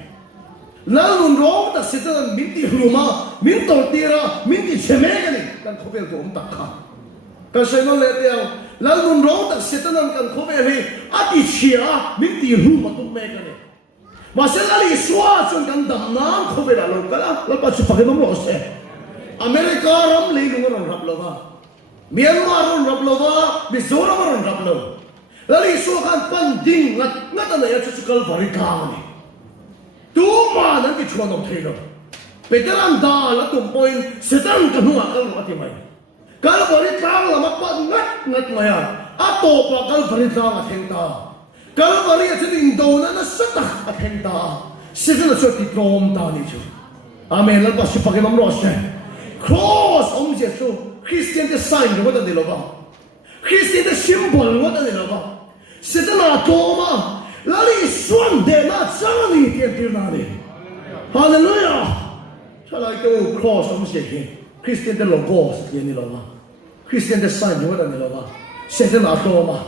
lỡ nôn rong đặc sẽ tên mình đi lùm à, mình top tiền à, mình đi chơi mấy cái này, cầm khô về tụi ông đặc khá, cái say nó lệ tiền, lỡ nôn rong đặc sẽ tên cầm khô về thì, à đi chơi à, mình đi lùm mà tụi mấy cái này, mà sẽ là đi xóa chuan cầm đầm nám khô về là lâu cái đó, là bắt chú phải nắm lỗ xe. America ram lei lunga ron rap lova Myanmar ron rap lova Mizoram ron rap lova lali so kan pan ding ngat na ya chu kal bari ka ni tu ma na ki chuan om thelo peteran da la tu point setan ka nu akal ma ti mai kal bari ka la ma pa ngat ma ya a to pa kal bari ka ma theng ta kal bari a thing do na sata a theng ta setan so ti trom ta ni chu amen la pa si pa ke nam ro se cross ông Giêsu Christian the sign của ta đi lo ba Christian the symbol của ta đi lo ba sẽ ta là tô mà là đi xuân để mà sang đi tiền tiền nào đi hallelujah cho lại cái cross ông Giêsu Christian the logo sẽ đi lo ba Christian the sign của ta đi lo ba sẽ ta là tô mà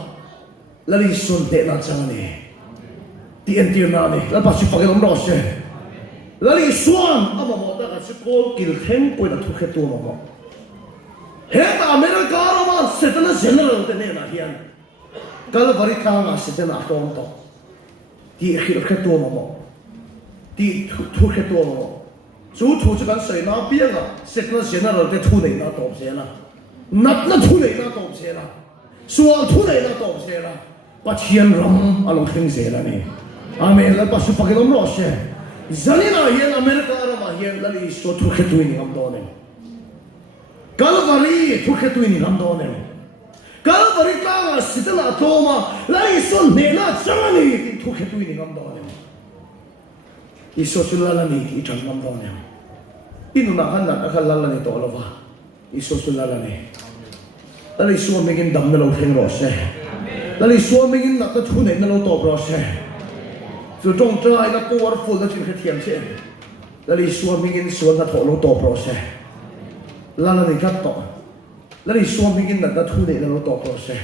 là đi xuân để mà sang đi tiền tiền nào đi là bác sĩ phải làm rõ sẽ là đi xuân à mà ta cái sự cố kỹ khen bồi là thuộc hết tua mà Heta America rama setana general te ne na hian. Kal vari tanga setana atom to. Ti khir kheto mo. Ti thu kheto mo. Chu thu chu kan sei na bia ga setana general te thu nei na to se na. Nat na thu nei na to se na. Sual thu nei na to se na. Pathian ram along thing se na ni. Amen la pasu pakilom ro se. Zanina hian America rama hian la li so thu kheto ni am do ne. Calvary thu kheto ni am do ne. Calvary tanga setana toma la li so ne na chamani thu kheto ni am do ne. Iso sulala ni ti chang nam do ne. Inu na han na akhalala ni to lova. Iso sulala ni. Lali suwa megin dam na lo theng ro se. Lali suwa megin na ta thu nei na lo to ro se. Zu zhong zhai na powerful na chin khe thiam se. Lali suwa megin suwa na tho lo to ro se. Lala ni kat to. Lali suwa megin na ta thu nei na lo to ro se.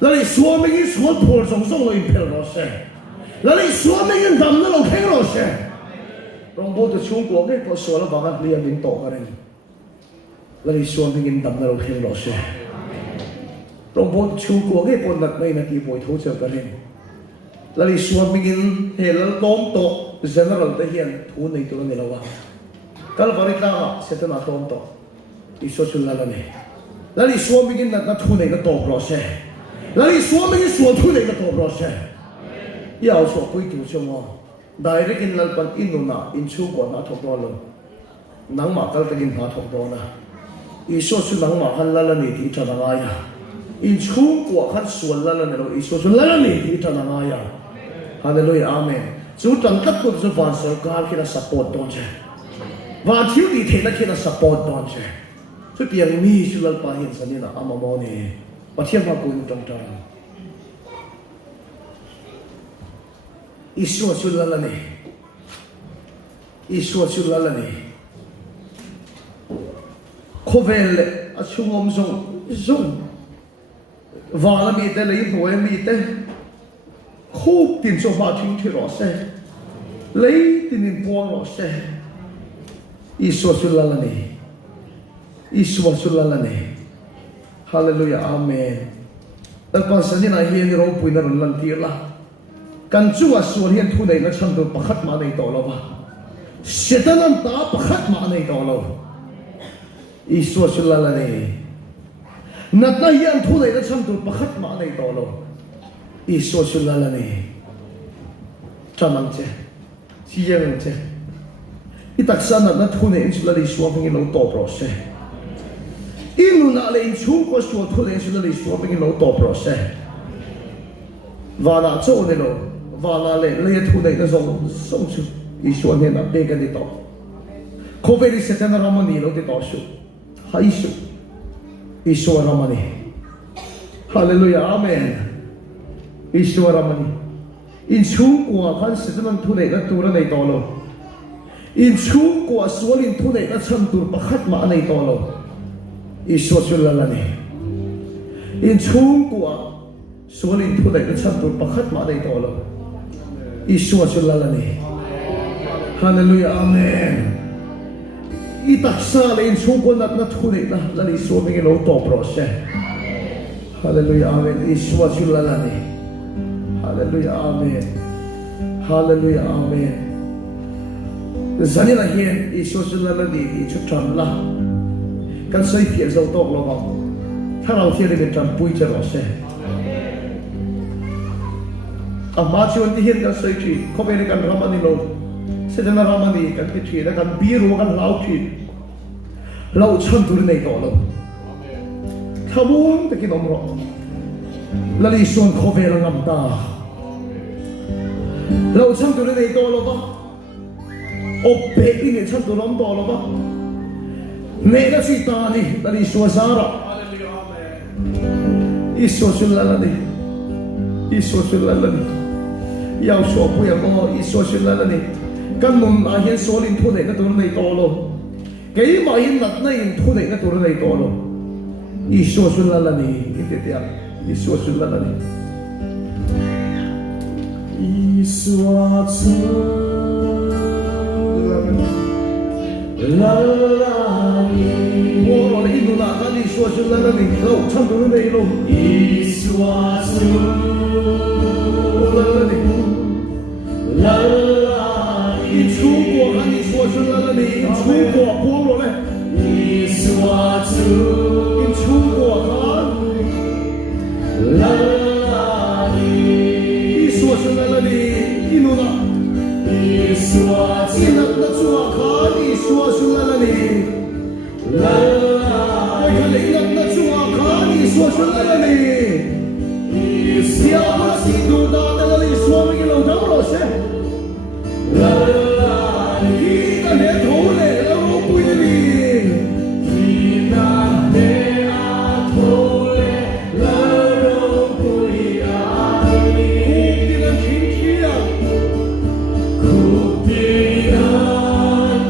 Lali suwa megin suwa phol song song lo in phel ro se. Lali suwa megin dam na lo theng ro se. Rong bo tu chung ko nge ko suwa la ba ga liam din to ka ren. Lali suwa megin dam na lo theng ro se. Rong bo tu chung ko nge po nat mai na ti boi tho che ka ren. Lali suwa megin he lal tom to general te hian thu nei to ni lo wa. Kal vari ta setana tom to. Iso sulala ne. Lali suwa megin na thu nei na to ro se. Lali suwa megin suwa thu nei na to ro se. Yao so pui tu chung mo. Direct in lalpan inu na in chu ko na thok do lo. Nang ma kal tagin ha thok do na. Iso su nang ma han lala ni ti chana nga ya. In chu ko khan sual lala ne lo iso su lala ni ti chana nga ya. Hallelujah, amen. Chu tang kat ko su van sarkar kina support don che. Va thiu ti the na kina support don che. Chu piang mi su lalpa hin sanina amamo ni. Pathiam ma ko in tang tang. Iso sulala ne. Iso sulala ne. Khovel achungom zong vala mi te lei boy mi te khop tin so ba thing thi ro se lei tin in po ro se Iso sulala ne. Iso sulala ne. Hallelujah, amen. Dan pasani na hian ro puina ron lan ti la. Kan chuwa sual hian thu nei na cham do pakhat ma nei to lo ba. Setanan ta pakhat ma nei to lo. Iso sulala ne. Nat na hian thu nei na cham do pakhat ma nei to lo. Iso sulala ne. Chamang che. Siyang che. Itaksan na thu nei sulala suwa ngin lo to pro se. Inu na le chu ko suwa thu nei sulala suwa ngin lo to pro se. Vana cho ne lo. Vana le thu nei na song chu Iso ne na be ga ni to. Koveri setana ramani lo de to su. Ha Iso. Iso ramani. Hallelujah, amen. Iso ramani. In chu ko khan setana thu nei na tura nei to lo. In chu ko sual in thu nei na cham tur pakhat ma nei to lo. Iso sulala ne. In chu ko sual in thu nei na cham tur pakhat ma nei to lo. Iso sulala ne. Hallelujah, amen. Itaksa le in chu ko nat na thu nei na la li so ngi lo to pro se. Hallelujah, amen. Iso sulala ne. Hallelujah, amen. Hallelujah, amen. Zanina hian Iso sulala ni chu tram la. Kan sai phi zo tok lo ba. Tharau thia le tram pui cha lo se. Amma chuan ti hian kan sai thi khobere kan ramani lo. Sedana ramani kan ti thi da kan biru kan lau thi. Lau chon tur nei to lo. Thamung te ki nom ro. Lali suan khobere ngam ta. Lau chon tur nei to lo ba. Ope ini chon tur nom to lo ba. Nei na si ta ni lali suasara. Iso sulala ni. Iso sulala ni. Yao so pu ya mo Iso sulala ni. Kan mum a hian solin thu nei na tur nei to lo. Kei ma hin nat na in thu nei na tur nei to lo. Iso sulala ni. Ite tia. Iso sulala ni. Iso sulala ni. Wo le inu na kan 说是来了你，老唱到了你喽。耶稣啊，主，来了你，来了你出国看你说是来了你，出国光了嘞。耶稣啊，主，你出国看，来了你说是来了你，你弄的。耶稣啊，主，你那主啊看，你说是来了你，来了我看你那主啊看，你说是来了你。耶稣只要我基督到那里说明了当老师，来了你的年头来了我不的你，你那的阿头嘞，来了不一样，你的亲戚啊，苦逼的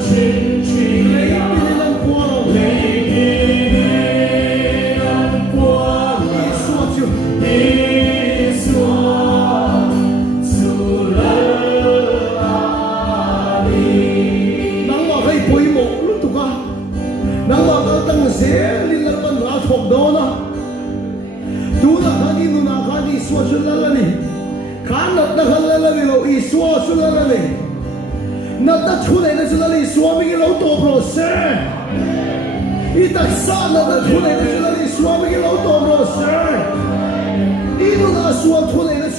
亲戚你呀，的光，雷的光，你说就你说出来哪里？能話可以背幕咯，讀啊，能話個當時你那個拿錯到啦，讀那看你讀那看你說出來了你，看那看來了你咯，一說出來了你，那出來的是那裡說明了多不是，一打散那出來的是那裡說明了多不是，一讀那說出來的就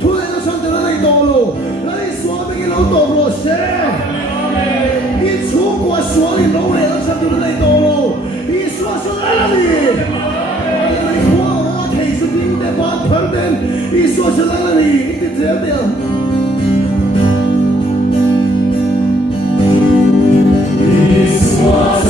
出來的上的那裡多咯，那裡說明了多不是。你出国说你弄来了，上头的那多喽，你说是哪里？你话我提是听的把旁边，你说是哪里？你得这样。你说出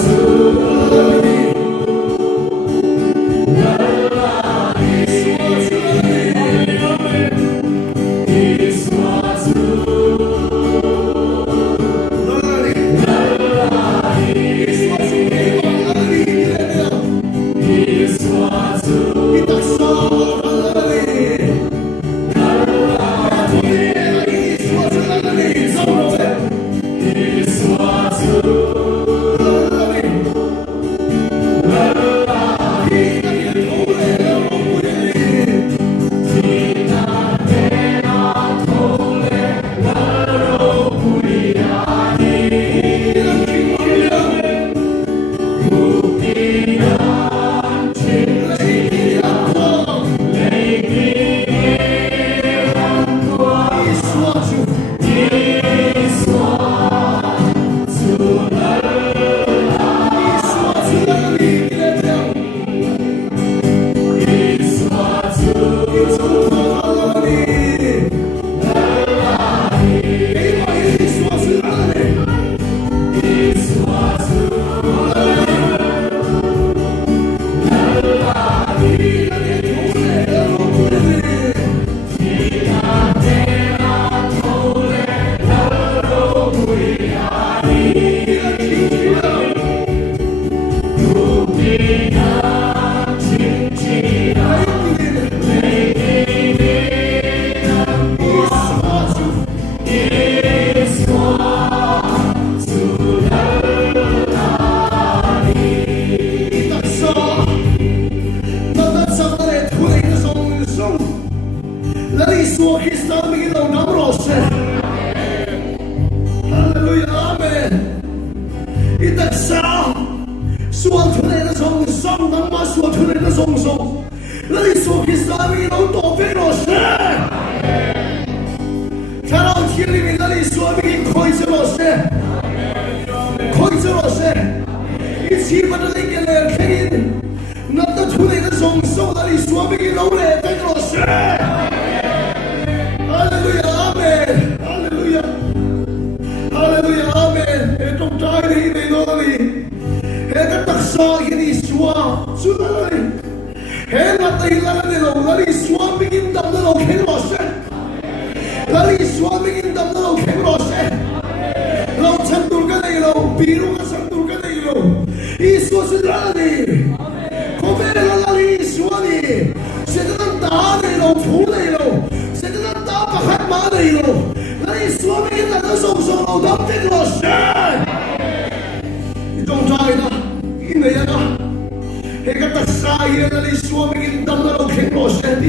耶那里说明因当那老天罗神的，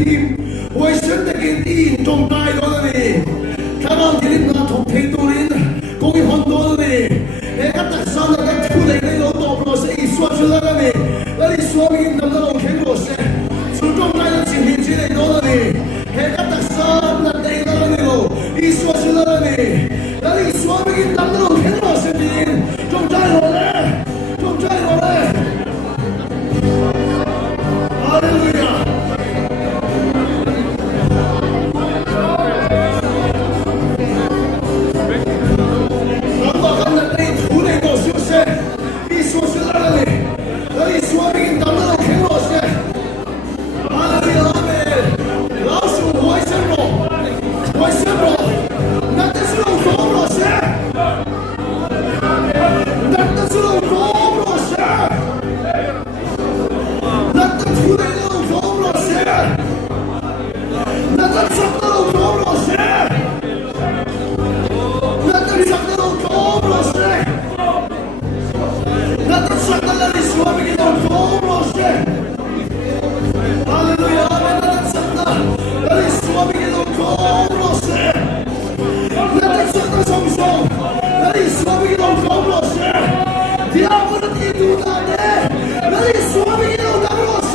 为神的给你中带到那里，看到你的那同天都人，公益很多那里，那个大山那个土地那老多罗神一说出来那里，那里说明因当那老天罗神，注重带到今天之内到那里，那个大山那地那里喽，一说出来那里，那里说明因当那老天罗神的，中带到嘞，中带到嘞。哈利路亚！当我看到你土里多休息，你说是哪里？那你说明当那听我些。哈利路亚！阿门。老鼠会什么？会什么？那就是老公罗些。那就是老公罗些。那个土里老公罗些。那个什么老公罗些。那个什么老公罗些。那个什么那里说明老公罗些。哈利路亚！那个什么那里说明老公罗些。那个什么松松，那里说明老公罗些。第二个的地图那里，那里说明老公罗些。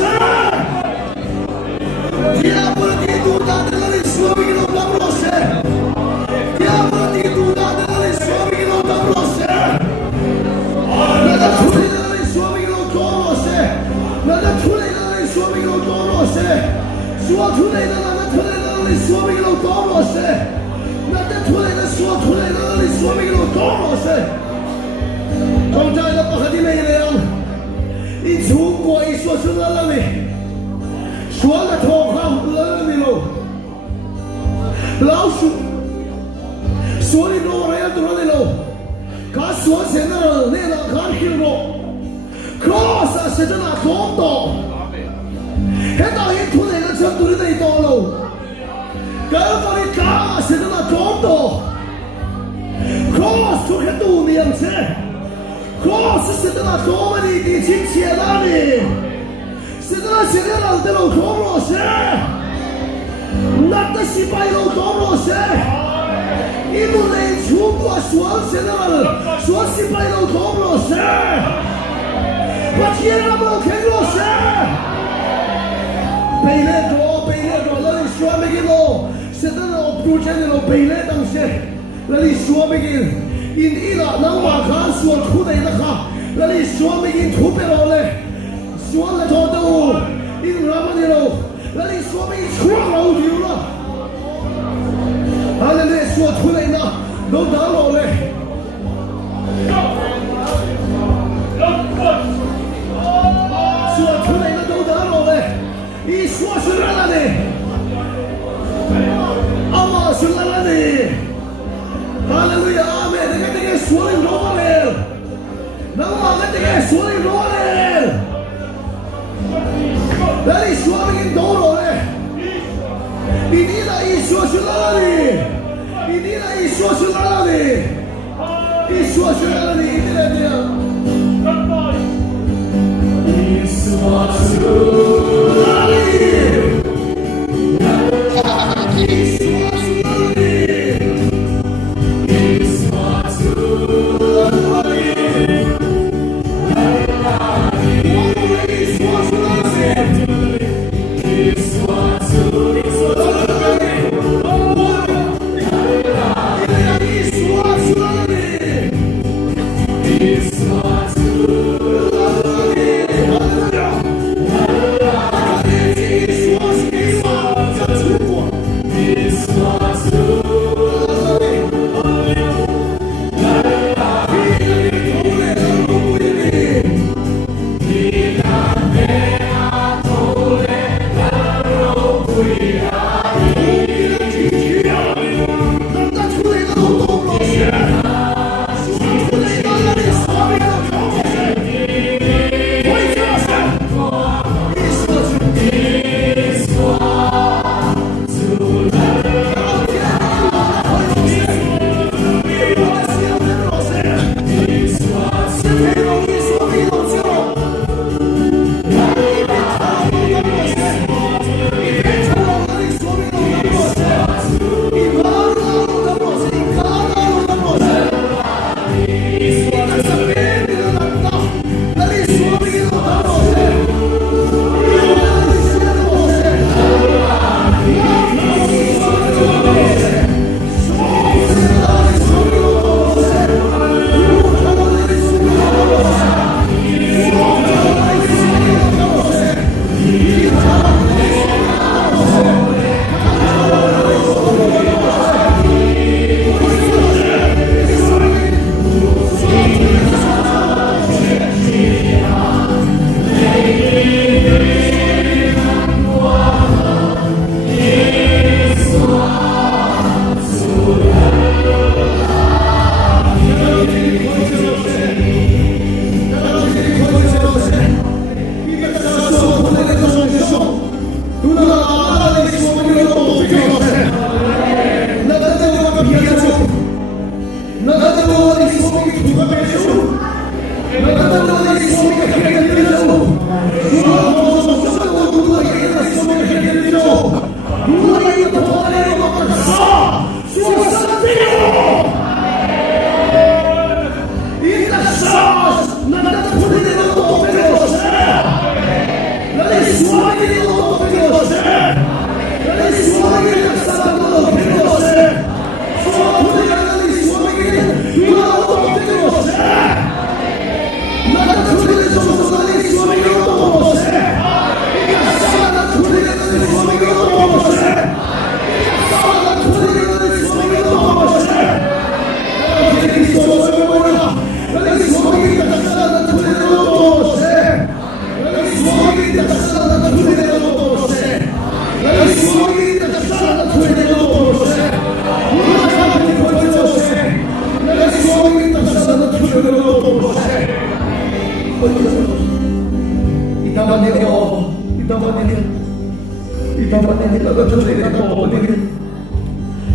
第二个的地图那里，那里说明老公罗些。第二个的地图那里，那里说明老公罗些。那个土里那里说明老公罗些，那个土里那里说明老公罗些，说土里的那个土里那里说明老公罗些，那个土里的说土里那里说明老公罗些。中在的不和的力量，一出国一说出来了你，说了头好了你喽，老鼠，说你罗来要多你喽。他说现在那个看起了，可是现在那多多，现在一土那个程度的多了，根本你看现在那多多，可是很多年前，可是现在那多么的亲切那里，现在那的老公罗些，那的是白老公罗些。因为你出国说现在说是白老公罗些，把天那么看罗些，背来着，那你说没给喽？现在那不见的喽，背来当些，那你说没给？因你了，那我看说土的那哈，那你说没给土白了嘞？说了头都，因那么的喽，那你说没出老丢了？哈利路亚，说出来呢，都得了嘞。说出来的都得了嘞，一说出来了嘞，阿妈出来了嘞。哈利路亚，阿门。那个说的罗嘞，那我们这个说的罗嘞，那你说的给都了嘞。你那一说出来了你，你那一说出来了你，一说出来了你，你来这样。你是我主，哪里？你是我主哪里？你是我主哪里？我一说出来了你，你是我主。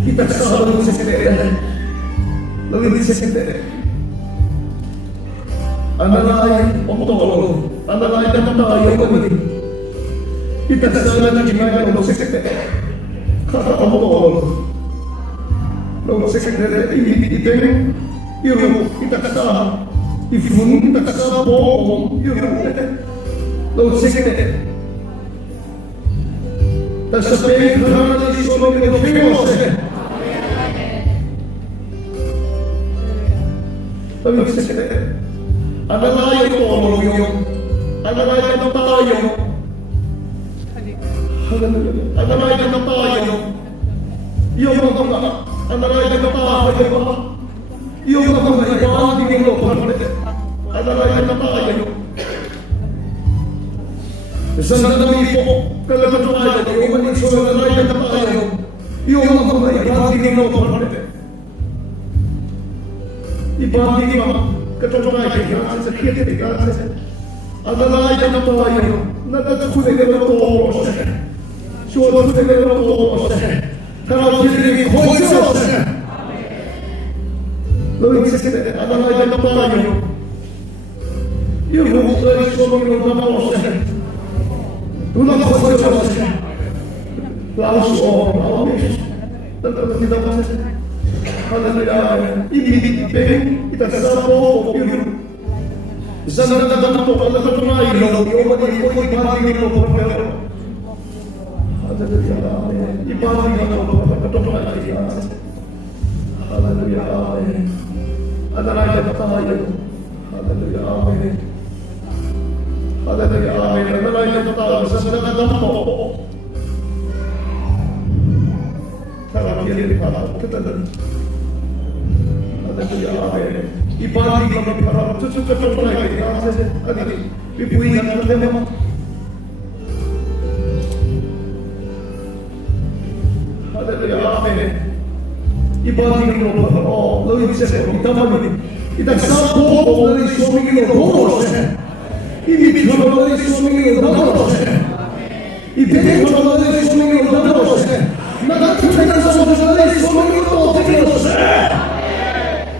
Kita selalu sekretariat, lalu sekretariat. Analai otolo, analai tayo kami. Kita selalu cimay lalu sekretariat. Kata otolo, lalu sekretariat ini iru kita kata, ifun kita kata bohong iru lalu sekretariat. Tersapai kerana di suami kita famous. Tapi sekretariat. Analai otolo yung, analai tayo. Analai tayo. Yung mga analai tayo. Yung mga ibang tingin mo analai tayo. Saan dami po kalatan tayo yung mga analai tayo. Yung mga ibang tingin mo ibang tingin mo katotohanan ay sa kiyat analai tayo. Natakunin ka na po. Suot ka na po. Karang hindi ko lalu sekretariat analai tayo. Yung mga suami ng mga tulang ko langsung tentang kita masih haleluya ibig kita sapo sana na to ala ka tunay lo yung mga ko ibig mo pero haleluya ibig mo ka tunay haleluya analai tayo haleluya amen haleluya amen analai tayo sana na to sarap yan kita haleluya amen ibalik kami para cucuk lagi adik pipuin kan memang haleluya amen ibalik kami lalu bisa kita mandi kita sapo dari suami kita boros ini kalau dari suami kita boros ini kalau dari suami kita boros nada kita sama dari suami kita boros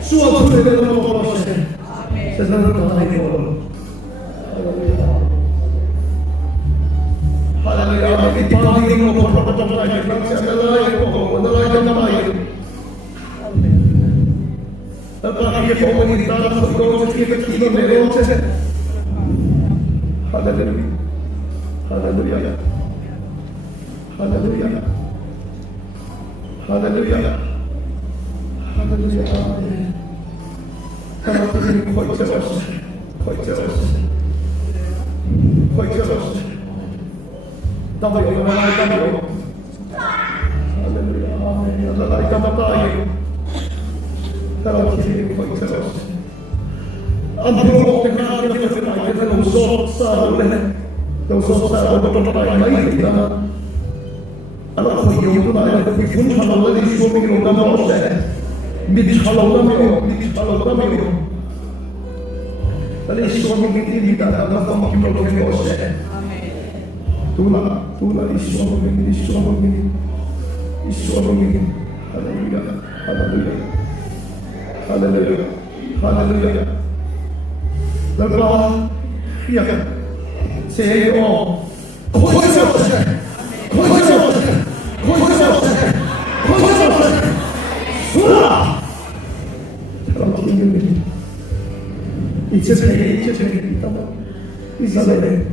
suatu dengan Allah senang sekali Allah haleluya ibalik kami tetapi komunitas berdoa kita berdoa haleluya haleluya haleluya haleluya haleluya karena ini kau jelas tapi orang lain tahu haleluya amin Allah lain tahu kalau ini kau jelas ambil dengan kita usah sah betul baik kita Allah kau itu ada pun kalau di suami kita mau kalau kami Tadi suami ini tidak ada apa kita boleh berdoa. Tulah di suami ini. Haleluya, haleluya, haleluya, haleluya. Lepas, ya kan? Saya İçeri tamam. İzleyin.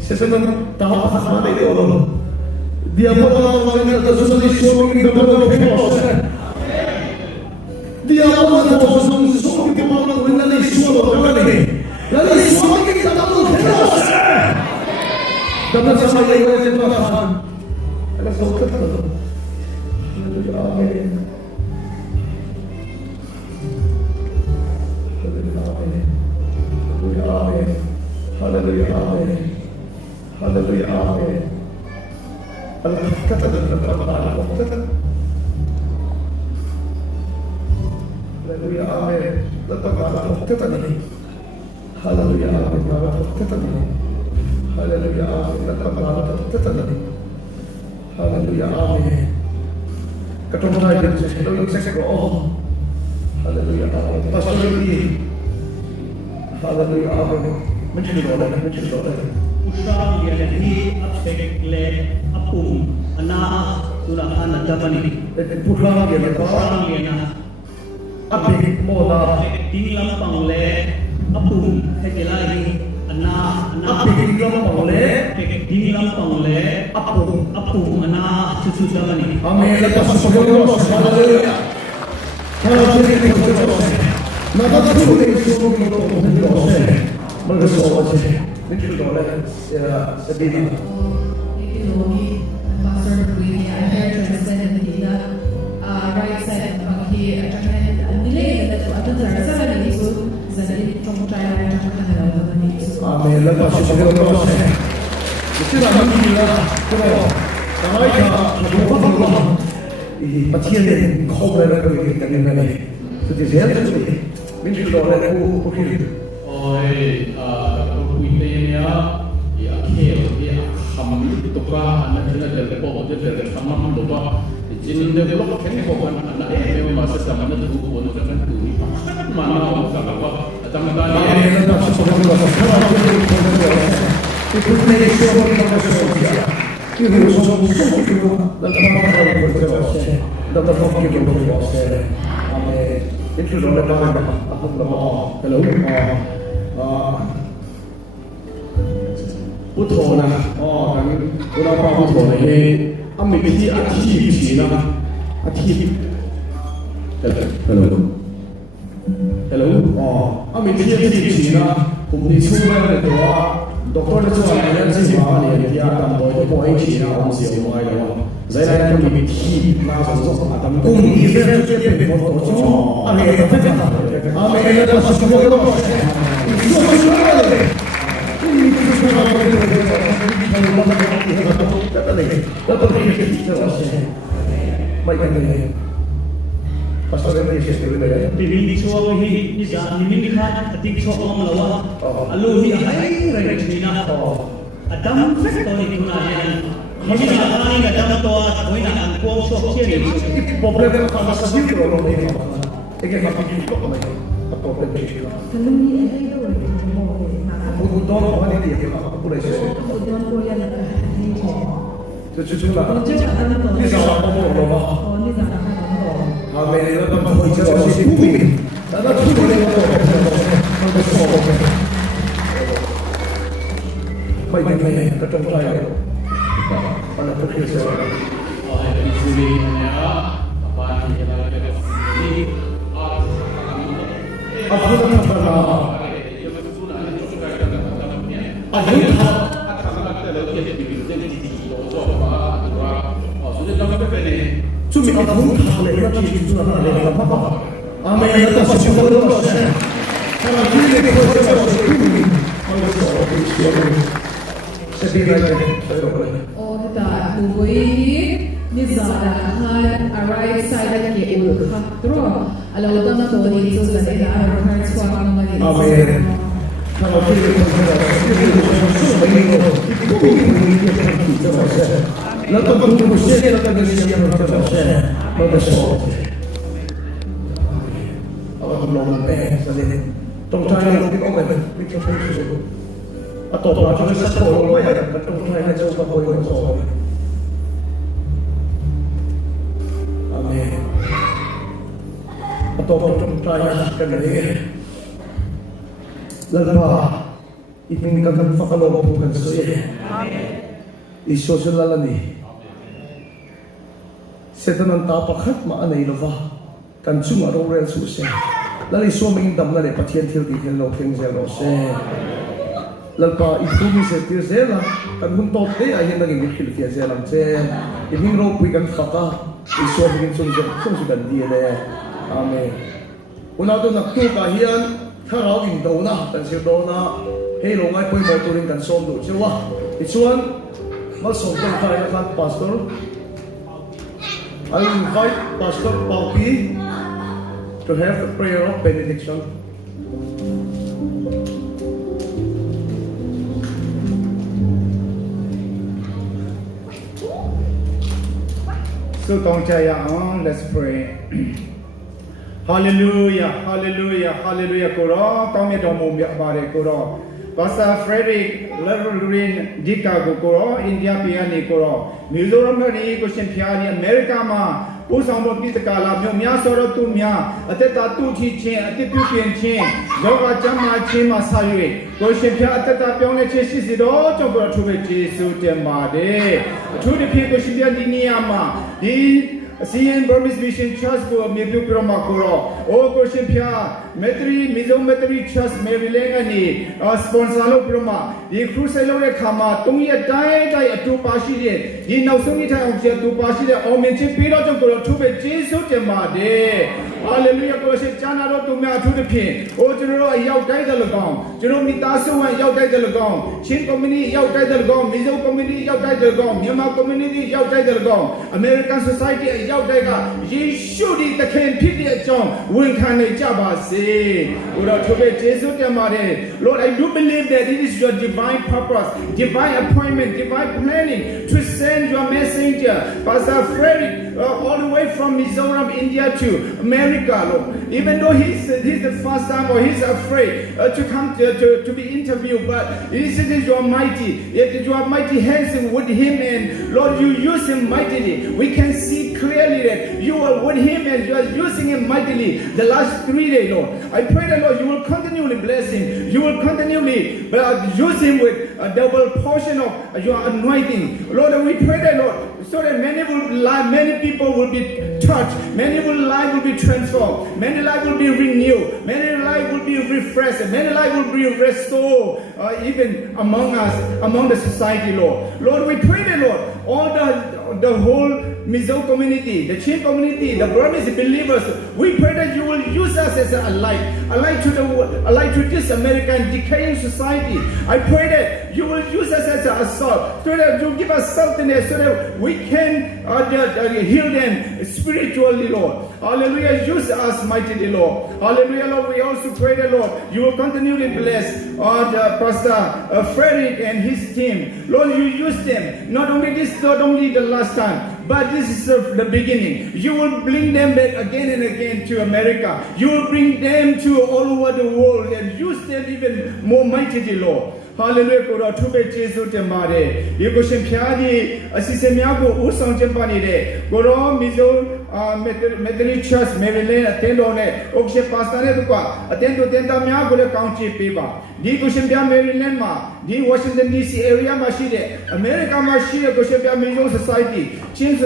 Sesinin daha fazla değil oğlum. Dia mengalami kesusahan suami kita berdoa. Dia mengalami suami kita berdoa. Lalu suami kita berdoa. Dapat saya yang Tuhan. Ada sesuatu. Amin. Amin. Hallelujah, amen. Hallelujah, amen. Hallelujah, amen. Hallelujah, amen. Hallelujah, amen. Hallelujah, amen. Ketemu lagi, saya oh. Hallelujah, amen. Pastor Lee. Hallelujah, amen. Mencuri doa. Usah lihat di aspek le apung anak tulahan adamani. Pulang dia Usah lihat Abik mola. di lampang le apung hekelai anak Abik lampang le. di lampang le apung anak cucu damani. Amin. Lepas masuk ke dalam Hallelujah. Hallelujah. Nada tuh dari semua kita berdoa. Berdoa. Mungkin doa ya sedih. Pastor William, I heard transcendent right side of the nilai itu atau terasa itu jadi pemutaran yang akan itu. Amin. Lepas masuk ke dalam Kita alhamdulillah. Kalau kita berdoa Patien kommer att gå in i den här. Så det är helt rätt. Min bild av det på film. Oi, kuitenya ya keo ya ham itu pra anak kita dari pokok dari sama doa jinin dari pokok kene pokok anak memang masih sama itu pun kan tu mana mau apa datang tadi Itu mereka yang berdoa. Itu semua dalam Puto na, kami una pa puto na ami biti ati na ati. Hello. Ami biti ati na kung di suwa na doa doktor na suwa na si Mani ya tambo ko ai chi na om si o ai lo. Zai na kami biti na so atam kung isa siya pinto so ang amen na sa semua Bibili suwa hi ni sa nimin kha atik so om lawa alu hi ai rai china adam factor ni kuna yan ni na ani na dam to a koi na an ko so che ni problema sama sa dito no ni ege mapikito ko mai problema dito Kalumi ay ito mo na Budon ko ni dia ko pura ise kemudian ko yan nito. Cucula Jadi ano to? ni sa mo mo ba Oh, ni sa ano? amen na ba ko ise ko si bumi na tu ko ni ko Mai katong tayo para po siya Oleh disulinya apa yang kita lakukan ini Aku nak berdoa. Cumi aku boleh lagi itu nak ada apa? Amin. Kita pasti berdoa. Karena kita Oh, kita bubuy ni Zara han arrive side ke ul khatro alawda na to ni so sa ila har swam mali. Amin. Kalau kita lalu tunggu saya akan bersiap untuk saya berbesok. Awak belum saja. Tunggu lagi orang bikin sesuatu. Atau macam satu orang yang tunggu saya jauh kau yang soal. Amin. Atau tunggu saya kembali. Lalu ipinigkan fakalo bukan saya. Isu lalani. Setan tapakat maanay lova kan cuma rorel susah. Lalu suami indam nale patien til di hello king zero se. Lalu itu bisa tirzela kan huntot deh aja lagi mikir tirzela se. Ini rok wikan fakah isu bikin sudah dia deh. Amin. Una tu nak tu kahian ถ้าเราอินโดนะแต่เสียโดนะให้ลงไอ้ปุ้ยมวยตัวนึงกันส้มดูเชื่อว่าอีกส่วนมาส่งตัวใครนะครับ Pastor I will invite Pastor Pauki to have the prayer of benediction. So let's pray. Hallelujah, hallelujah, hallelujah. Koro, kami domo bare koro. Pastor Frederick Leverin Chicago koro, India piani koro. Mizoram ni kushin piani America ma. Usang bo kitakala myo mya soro tu mya. Ateta tu chi chen, ate pyu pien chen. Yoga chama chen ma sayue. Kushin pia ateta pyong le che si si do chokoro chube Jesu temade. Chude pie kushin pia di niyama. Di CN Burmese Mission Trust को मेरे प्रो माकोरो ओ क्वेश्चन पिया मेत्री मिजो मेत्री ट्रस्ट मेरे लेंगा नी स्पॉन्सर लो प्रो मा ये क्रूसेलो रे खामा तुम ये टाइ अटू पाशी रे ये नौसंगी टाइ औचे अटू पाशी रे ओ मेचे पीरो जो करो ठुबे जेसु ते मादे हालेलुया क्वेश्चन चाना रो तुम मैं अटू दे फिन ओ जरो याव टाइ दल गांव जरो मितासु वन याव टाइ दल गांव चिन कम्युनिटी याव टाइ दल गांव मिजो कम्युनिटी याव टाइ दल गांव म्यांमार कम्युनिटी याव टाइ दल गांव अमेरिकन सोसाइटी याव टाइ का यीशु दी तखेन फिट दे जों वन खान ने जाबा से उरा ठुबे जेसु ते मादे Lord I do believe that it is your divine purpose divine appointment divine planning to send your messenger Pastor Frederick all the way from Mizoram India to America Lord even though he's the first time or he's afraid to come to be interviewed but it is your mighty yet your mighty hands with him and Lord you use him mightily we can see clearly that you are with him and you are using him mightily the last 3 days Lord I pray that Lord you will continually bless him you will continually use him with a double portion of your anointing Lord we pray that Lord so that many people will be touched many lives will be transformed many lives will be renewed many lives will be refreshed many lives will be restored even among us among the society Lord we pray that Lord all the whole Mizo community, the Chin community, the Burmese believers, we pray that you will use us as a light to this American decaying society. I pray that you will use us as a salt, so that you give us something there, so that we can heal them spiritually, Lord. Hallelujah, use us mightily, Lord. Hallelujah, Lord. We also pray that, Lord, you will continually bless Pastor Frederick and his team. Lord, you use them, not only the last time, but this is the beginning. You will bring them back again and again to America. You will bring them to all over the world and use them even more mightily, Lord. Hallelujah. Kora thube Jesu temare. Ye question phiadi asise mya ko usang chempa ni de. Koro mizo Methodist Church Maryland attendo ne okshe pastor ne tukwa attendo tenda mya ko le country pe ba. Di question pya Maryland ma di Washington DC area ma shi de America ma shi de question pya mizo society Chin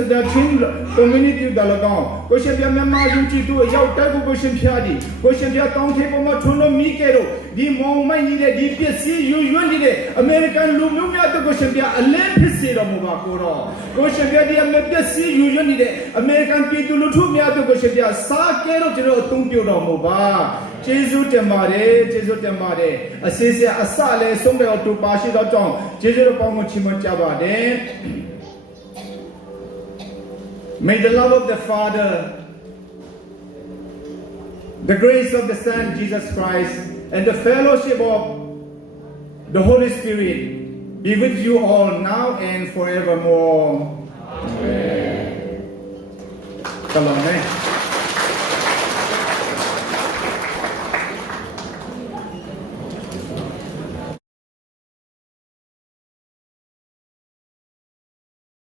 community dalagao question pya Myanmar yuchi tu yaw tai ko question phiadi question pya taung the ko ma thono mi ke ro di mong mai ni de di psi yu ni de American lu myu mya to question pya alen phit se ro mo ba ko ro question pya di psi yu ni de American people lu thu mya to question pya sa ke ro jero tung pyo ro mo ba Jesu temare asise asa le som de tu pa shi do chong Jesu ro pong mo chi mo cha ba de May the love of the Father the grace of the Son Jesus Christ and the fellowship of the Holy Spirit be with you all now and forevermore. Amen. Shalom.